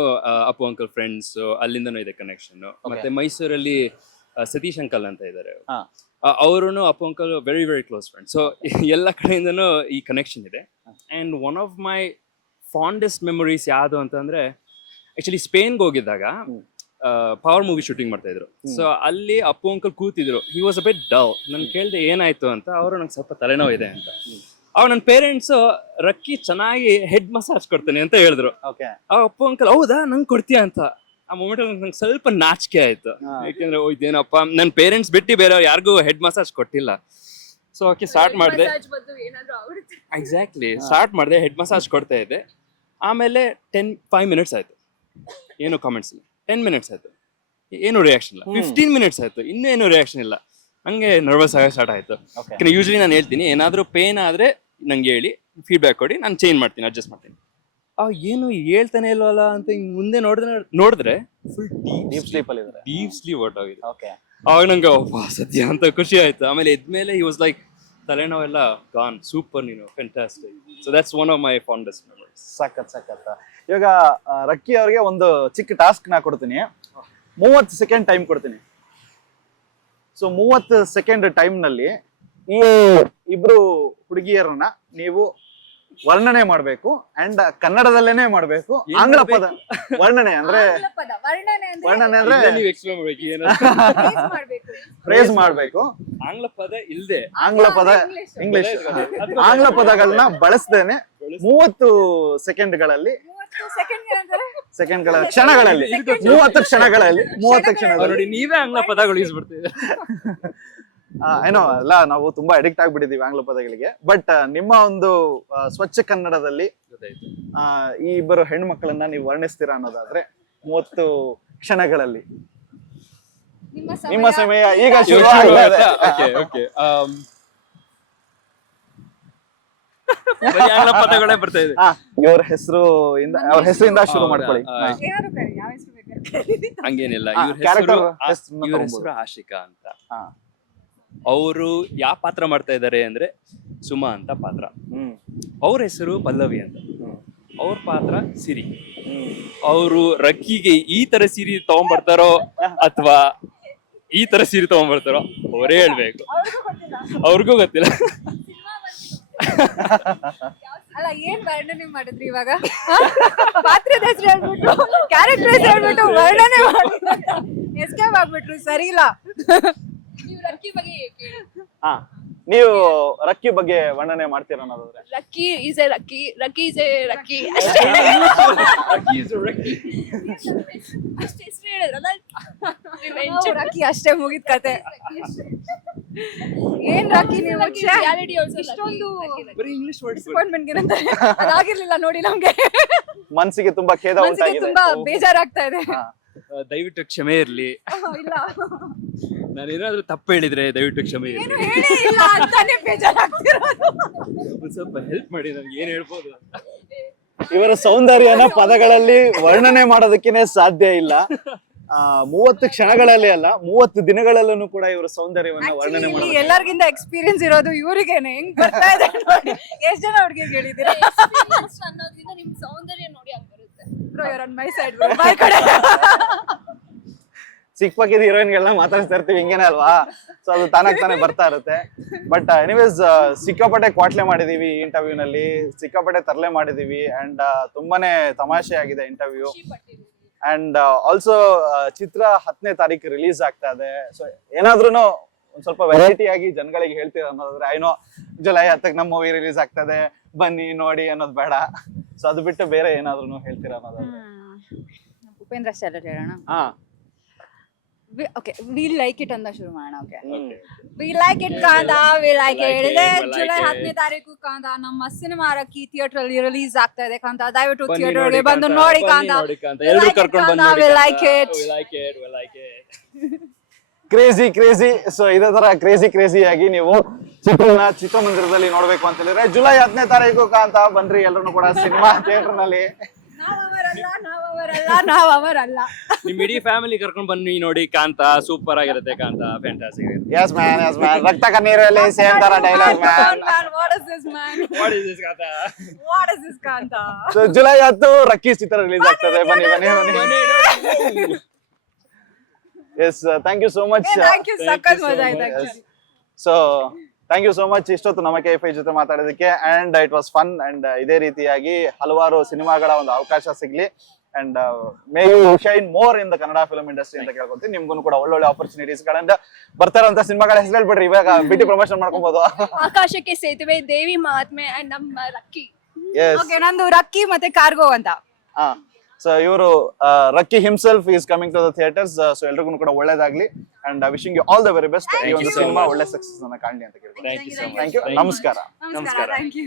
ಅಪ್ಪು ಅಂಕಲ್ ಫ್ರೆಂಡ್ಸ್, ಅಲ್ಲಿಂದನೂ ಇದೆ ಕನೆಕ್ಷನ್. ಮತ್ತೆ ಮೈಸೂರಲ್ಲಿ ಸತೀಶ್ ಅಂಕಲ್ ಅಂತ ಇದ್ದಾರೆ. ಅವರು Appu uncle very very close friend. So ಎಲ್ಲ ಕಡೆಯಿಂದನೂ ಈ ಕನೆಕ್ಷನ್ ಇದೆ. And one of my fondest memories ಯಾವುದು ಅಂತಂದ್ರೆ ಆಕ್ಚುಲಿ ಸ್ಪೇನ್ಗೆ ಹೋಗಿದ್ದಾಗ ಪವರ್ ಮೂವಿ ಶೂಟಿಂಗ್ ಮಾಡ್ತಾ ಇದ್ರು. ಸೊ ಅಲ್ಲಿ ಅಪ್ಪು ಅಂಕಲ್ ಕೂತಿದ್ರು. He was a bit dull. ನಾನು ಕೇಳಿದೆ ಏನಾಯ್ತು ಅಂತ. ಅವರು ನಂಗೆ ಸ್ವಲ್ಪ ತಲೆನೋವು ಇದೆ ಅಂತ. ಅವ್ ನನ್ನ ಪೇರೆಂಟ್ಸ್ ರಕ್ಕಿ ಚೆನ್ನಾಗಿ ಹೆಡ್ ಮಸಾಜ್ ಕೊಡ್ತಾನೆ ಅಂತ ಹೇಳಿದ್ರು. ಅಪ್ಪು ಅಂಕಲ್ ಹೌದಾ ನಂಗೆ ಕೊಡ್ತೀಯಾ ಅಂತ. ಆ ಮೂಮೆಂಟ್ ನಂಗೆ ಸ್ವಲ್ಪ ನಾಚಿಕೆ ಆಯ್ತು. ಯಾಕೆಂದ್ರೆ ಇದೇನಪ್ಪ ನನ್ನ ಪೇರೆಂಟ್ಸ್ ಬಿಟ್ಟು ಬೇರೆ ಯಾರಿಗೂ ಹೆಡ್ ಮಸಾಜ್ ಕೊಟ್ಟಿಲ್ಲ. ಸೊ ಓಕೆ ಸ್ಟಾರ್ಟ್ ಮಾಡಿದೆ. ಎಕ್ಸಾಕ್ಟ್ಲಿ ಸ್ಟಾರ್ಟ್ ಮಾಡಿದೆ. ಹೆಡ್ ಮಸಾಜ್ ಕೊಡ್ತಾ ಇದ್ದೆ. ಆಮೇಲೆ 5 ಮಿನಿಟ್ಸ್ ಆಯ್ತು, ಏನು ಕಾಮೆಂಟ್ಸ್ ಇಲ್ಲ. 10 ಮಿನಿಟ್ಸ್ ಆಯ್ತು, ಏನು ರಿಯಾಕ್ಷನ್ ಇಲ್ಲ. 15 ಮಿನಿಟ್ಸ್ ಆಯ್ತು, ಇನ್ನೇನು ರಿಯಾಕ್ಷನ್ ಇಲ್ಲ. ಹಂಗೆ ನರ್ವಸ್ ಆಗಿ ಸ್ಟಾರ್ಟ್ ಆಯ್ತು. ಯಾಕಂದ್ರೆ ಯೂಶಲಿ ನಾನು ಹೇಳ್ತೀನಿ ಏನಾದರೂ ಪೇನ್ ಆದ್ರೆ ನಂಗೆ ಹೇಳಿ, ಫೀಡ್ಬ್ಯಾಕ್ ಕೊಡಿ, ನಾನು ಚೇಂಜ್ ಮಾಡ್ತೀನಿ, ಅಡ್ಜಸ್ಟ್ ಮಾಡ್ತೀನಿ. ಏನು ಹೇಳ್ತಾನೆ ಇಲ್ವಲ್ಲ ಅಂತ ಹಿಂಗ್ ಮುಂದೆ ನೋಡಿದ್ರೆ ಫುಲ್ ಡೀಪ್ ಸ್ಲೀಪ್ ಅಲ್ಲಿ ಇದ್ದಾರೆ. ಡೀಪ್ ಸ್ಲೀಪ್ ಔಟ್ ಆಗಿದೆ. ಅವಾಗ ನಂಗೆ ಸತ್ಯ ಅಂತ ಖುಷಿ ಆಯ್ತು. ಆಮೇಲೆ ಎದ್ಮೇಲೆ ಹಿ ವಾಸ್ ಲೈಕ್ ತಲೆನೋವೆಲ್ಲ ಗಾನ್, ಸೂಪರ್, ನೀನು fantastic. So that's one of my fondest memories. ಸಖತ್. ಇವಾಗ ರಕ್ಕಿ ಅವ್ರಿಗೆ ಒಂದು ಚಿಕ್ಕ ಟಾಸ್ಕ್ ನಾ ಕೊಡ್ತೀನಿ. 30 ಸೆಕೆಂಡ್ ಟೈಮ್ ಕೊಡ್ತೀನಿ. ಸೊ 30 ಸೆಕೆಂಡ್ ಟೈಮ್ ನಲ್ಲಿ ಈ ಇಬ್ರು ಹುಡುಗಿಯರನ್ನ ನೀವು ವರ್ಣನೆ ಮಾಡ್ಬೇಕು. ಅಂಡ್ ಕನ್ನಡದಲ್ಲೇನೆ ಮಾಡ್ಬೇಕು. ಆಂಗ್ಲ ಪದ ವರ್ಣನೆ ಅಂದ್ರೆ ನೀವು ಎಕ್ಸ್ಪ್ಲೇನ್ ಮಾಡ್ಬೇಕು, ಫ್ರೇಸ್ ಮಾಡ್ಬೇಕು. ಆಂಗ್ಲ ಪದ ಇಲ್ದೆ ಇಂಗ್ಲಿಷ್ ಆಂಗ್ಲ ಪದಗಳನ್ನ ಬಳಸದೇನೆ 30 ಸೆಕೆಂಡ್ಗಳಲ್ಲಿ ಕ್ಷಣಗಳಲ್ಲಿ 30 ಕ್ಷಣಗಳಲ್ಲಿ ನೋಡಿ, ನೀವೇ ಆಂಗ್ಲ ಪದಗಳು ಯೂಸ್ ಮಾಡ್ತೀವಿ. ಏನೋ ಅಲ್ಲ, ನಾವು ತುಂಬಾ ಅಡಿಕ್ಟ್ ಆಗ್ಬಿಟ್ಟಿದೀವಿ ಆಂಗ್ಲ ಪದಗಳಿಗೆ. ಬಟ್ ನಿಮ್ಮ ಒಂದು ಸ್ವಚ್ಛ ಕನ್ನಡದಲ್ಲಿ ಈ ಇಬ್ಬರು ಹೆಣ್ಮಕ್ಳನ್ನ ನೀವು ವರ್ಣಿಸ್ತೀರಾ ಅನ್ನೋದಾದ್ರೆ 30 ಕ್ಷಣಗಳಲ್ಲಿ ನಿಮ್ಮ ಸಮಯ ಈಗ ಶುರು ಆಂಗ್ಲ ಪದಗಳೇ ಬರ್ತಾ ಇದೆ. ಅವ್ರ ಹೆಸರಿಂದ ಶುರು ಮಾಡ್ಕೊಳ್ಳಿ. ಹಂಗೇನಿಲ್ಲ. ಇವ್ರ ಹೆಸರು ಆಶಿಕಾ ಅಂತ. ಅವರು ಯಾವ ಪಾತ್ರ ಮಾಡ್ತಾ ಇದ್ದಾರೆ ಅಂದ್ರೆ ಸುಮಾ ಅಂತ ಪಾತ್ರ. ಅವ್ರ ಹೆಸರು ಪಲ್ಲವಿ ಅಂತ. ಅವ್ರ ಪಾತ್ರ ಸಿರಿ. ಅವರು ರಕ್ಕಿಗೆ ಈ ತರ ಸೀರೆ ತಗೊಂಡ್ಬರ್ತಾರೋ ಅಥವಾ ಈ ತರ ಸೀರೆ ತಗೊಂಡ್ಬರ್ತಾರೋ ಅವರೇ ಹೇಳ್ಬೇಕು. ಅವ್ರಿಗೂ ಗೊತ್ತಿಲ್ಲ. ಅಲ್ಲ, ಏನ್ ವರ್ಣನೆ ಮಾಡಿದ್ರಿ ಇವಾಗ? ಪಾತ್ರದ ಹೆಸರು ಹೇಳ್ಬಿಟ್ಟು, ಕ್ಯಾರೆಕ್ಟರ್ ಹೆಸರು ಹೇಳ್ಬಿಟ್ಟು ವರ್ಣನೆ ಮಾಡಿದ್ರು. ಎಸ್ಕೇಪ್ ಆಗ್ಬಿಟ್ರು. ಸರಿ ಇಲ್ಲ. ನೀವು ರಕ್ಕಿ ಬಗ್ಗೆ ವರ್ಣನೆ ಮಾಡ್ತೀರಾ ಅನ್ನೋದಾದ್ರೆ? Rakki is a Rakki, Rakki is a Rakki ಅಷ್ಟೇ ಹೇಳಿದ್ರಲ್ಲ. ರಕ್ಕಿ ಅಷ್ಟೇ ಮುಗಿದ ಕತೆ. ಏನ್ ರಕ್ಕಿ ನೀವು ಇಷ್ಟೊಂದು ಡಿಸಪಾಯಿಂಟ್ಮೆಂಟ್ ಇರುತ್ತೆ. ಅದಾಗಿರ್ಲಿಲ್ಲ ನೋಡಿ ನಮ್ಗೆ. ಮನಸ್ಸಿಗೆ ತುಂಬಾ ಖೇದ ಉಂಟಾಗಿದೆ, ತುಂಬಾ ಬೇಜಾರಾಗ್ತಾ ಇದೆ. ದಯವಿಟ್ಟು ಕ್ಷಮೆ ಇರ್ಲಿ. ಇಲ್ಲ, ನಾನೇನಾದ್ರೂ ತಪ್ಪು ಹೇಳಿದ್ರೆ ದಯವಿಟ್ಟು ಕ್ಷಮೆ ಇರ್ಲಿ. ಏನು ಹೇಳಿ ಇಲ್ಲ ಅಂತಾನೆ ಬೇಜಾರಾಗ್ತಿರೋದು. ಒಂದ್ ಸ್ವಲ್ಪ ಹೆಲ್ಪ್ ಮಾಡಿ, ನನ್ಗೆ ಏನ್ ಹೇಳ್ಬೋದು. ಇವರ ಸೌಂದರ್ಯನ ಪದಗಳಲ್ಲಿ ವರ್ಣನೆ ಮಾಡೋದಕ್ಕೇನೆ ಸಾಧ್ಯ ಇಲ್ಲ. 30 ಕ್ಷಣಗಳಲ್ಲಿ ಅಲ್ಲ, 30 ದಿನಗಳಲ್ಲೂ ಕೂಡ ಇವರ ಸೌಂದರ್ಯವನ್ನ ವರ್ಣನೆ ಮಾಡೋದು. ಎಲ್ಲರಿಗಿಂತ ಎಕ್ಸ್ಪೀರಿಯನ್ಸ್ ಇರೋದು ಇವ್ರಿಗೇನೆ. ಹೆಂಗ್ ಬರ್ತಾ ಇದೆ ನೋಡಿ. ಎಷ್ಟ್ ಜನ ಹುಡುಗಿಗೆ ಹೇಳಿದೀರಾ? ಅನ್ನೋದ್ರಿಂದ ನಿಮ್ ಸೌಂದರ್ಯ ನೋಡಿ ಹಂಗ್ ಬರುತ್ತೆ. Bro, you're on my side bro. My ಕಡೆ. ಚಿಕ್ಕ ಪಕ್ಕದ ಹೀರೋಯಿನ್ಗಳನ್ನ ಮಾತಾಡ್ತಾ ಇರ್ತೀವಿ, ಹಿಂಗೇನೆ ಅಲ್ವಾ? ಸೊ ಅದು ತಾನೇ ಬರ್ತಾ ಇರುತ್ತೆ. ಬಟ್ ಎನಿವೇಸ್ ಸಿಕ್ಕಾಪಟ್ಟೆ ಕ್ವಾಟ್ಲೆ ಮಾಡಿದೀವಿ ಈ ಇಂಟರ್ವ್ಯೂ ನಲ್ಲಿ, ಸಿಕ್ಕಾಪಟ್ಟೆ ತರಲೆ ಮಾಡಿದೀವಿ. ಅಂಡ್ ತುಂಬಾನೇ ತಮಾಷೆ ಆಗಿದೆ ಇಂಟರ್ವ್ಯೂ. ಅಂಡ್ ಆಲ್ಸೋ ಚಿತ್ರ 10ನೇ ತಾರೀಕು ರಿಲೀಸ್ ಆಗ್ತಾ ಇದೆ. ಸೊ ಏನಾದ್ರೂ ಒಂದ್ ಸ್ವಲ್ಪ ವೆರೈಟಿ ಆಗಿ ಜನಗಳಿಗೆ ಹೇಳ್ತೀರ ಅನ್ನೋದಾದ್ರೆ, ಐನೋ ಜುಲೈ 10ಕ್ಕೆ ನಮ್ಮ ಮೂವಿ ರಿಲೀಸ್ ಆಗ್ತದೆ, ಬನ್ನಿ ನೋಡಿ ಅನ್ನೋದು ಬೇಡ. ಸೊ ಅದು ಬಿಟ್ಟು ಬೇರೆ ಏನಾದ್ರೂ ಹೇಳ್ತೀರಾ ಅನ್ನೋದಾದ್ರೆ? ಉಪೇಂದ್ರ ಸ್ಟೈಲ್ ಹೇಳೋಣ. ಓಕೆ, ವಿ ಲೈಕ್ ಇಟ್ ಅಂತ ಶುರು ಮಾಡೋಣ. Okay, we like it Kantha, we like it. July 10ನೇ ತಾರೀಕು ಕಾಂತ ನಮ್ಮ ಸಿನಿಮಾ ರಕ್ಕಿ ಥಿಯೇಟರ್ ಅಲ್ಲಿ ರಿಲೀಸ್ ಆಗ್ತಾ ಇದೆ. ಕಾಂತ ದಯವಿಟ್ಟು ಥಿಯೇಟರ್ ಗೆ ಬಂದು ನೋಡಿ. ಕಾಂತ ಎಲ್ಲರೂ ಕರ್ಕೊಂಡು ಬಂದು V like it. Crazy. So ಇದೇ ತರ ಕ್ರೇಜಿ ಆಗಿ ನೀವು ಚಿತ್ರಮಂದಿರದಲ್ಲಿ ನೋಡ್ಬೇಕು ಅಂತ ಹೇಳಿದ್ರೆ ಜುಲೈ 10ನೇ ತಾರೀಕು ಕಾಂತ ಬನ್ರಿ, ಎಲ್ಲರೂ ಕೂಡ ಸಿನಿಮಾ ಥಿಯೇಟರ್ ನಲ್ಲಿ. ನಾವ್ ಅವರಲ್ಲ. ನಿಮ್ ಇಡೀ ಫ್ಯಾಮಿಲಿ ಕರ್ಕೊಂಡ್ ಬನ್ನಿ ನೋಡಿ. ಕಾಂತ ಸೂಪರ್ ಆಗಿರುತ್ತೆ. ಕಾಂತ ಫ್ಯಾಂಟಾಸ್ಟಿಕ್ ಆಗಿರುತ್ತೆ. Yes man. ರಕ್ತ ಕಣ್ಣೀರಲ್ಲಿ ಸೇಮ್ ತರ dialogue man. What is this man? What is this Kantha? What is this Kantha? So July 10 Rakki ಚಿತ್ರ ರಿಲೀಸ್ ಆಗ್ತದೆ. ಬನ್ನಿ. Yes, thank you so much. Thank you, ಸಕ್ಕತ್ ಮಜಾ ಆಯ್ತು actually. So thank you so much ಇಷ್ಟೊತ್ತು ನಮ್ಮ KFI ಜೊತೆ ಮಾತಾಡೋದಕ್ಕೆ. And it was fun. And ಇದೇ ರೀತಿಯಾಗಿ ಹಲವಾರು ಸಿನಿಮಾಗಳ ಒಂದು ಅವಕಾಶ ಸಿಗ್ಲಿ. And may you shine more in the Kannada film industry ಅಂತ ಕೇಳ್ಕೊಂತೀನಿ. ನಿಮ್ಗೂ ಕೂಡ ಒಳ್ಳೊಳ್ಳೆ ಆಪರ್ಚುನಿಟೀಸ್ ಗಳನ್ನ ಬರ್ತಾರಂತ ಸಿನಿಮಾಗಳ ಹೆಸರು ಹೇಳ್ಬಿಡ್ರಿ, ಇವಾಗ ಬಿಟ್ಟು ಪ್ರಮೋಷನ್ ಮಾಡ್ಕೊಬಹುದು. ಆಕಾಶಕ್ಕೆ ಸೇತುವೆ, ದೇವಿ ಮಹಾತ್ಮೆ ಅಂಡ್ ನಮ್ಮ ರಕ್ಕಿ. ಓಕೆ, ನಂದು ರಕ್ಕಿ ಮತ್ತೆ ಕಾರ್ಗೋ ಅಂತ. ಸೊ ಇವರು Rakki himself is coming to the theatres. So ಎಲ್ರಿಗೂ ಕೂಡ ಒಳ್ಳೇದಾಗ್ಲಿ. And wishing you all the very best. ಈ ಒಂದು ಸಿನಿಮಾ ಒಳ್ಳೆ ಸಕ್ಸಸ್ ಅನ್ನ ಕಾಣಲಿ ಅಂತ ಕೇಳ್ತೀನಿ. Thank you so much. Thank you. ನಮಸ್ಕಾರ. ನಮಸ್ಕಾರ. Thank you.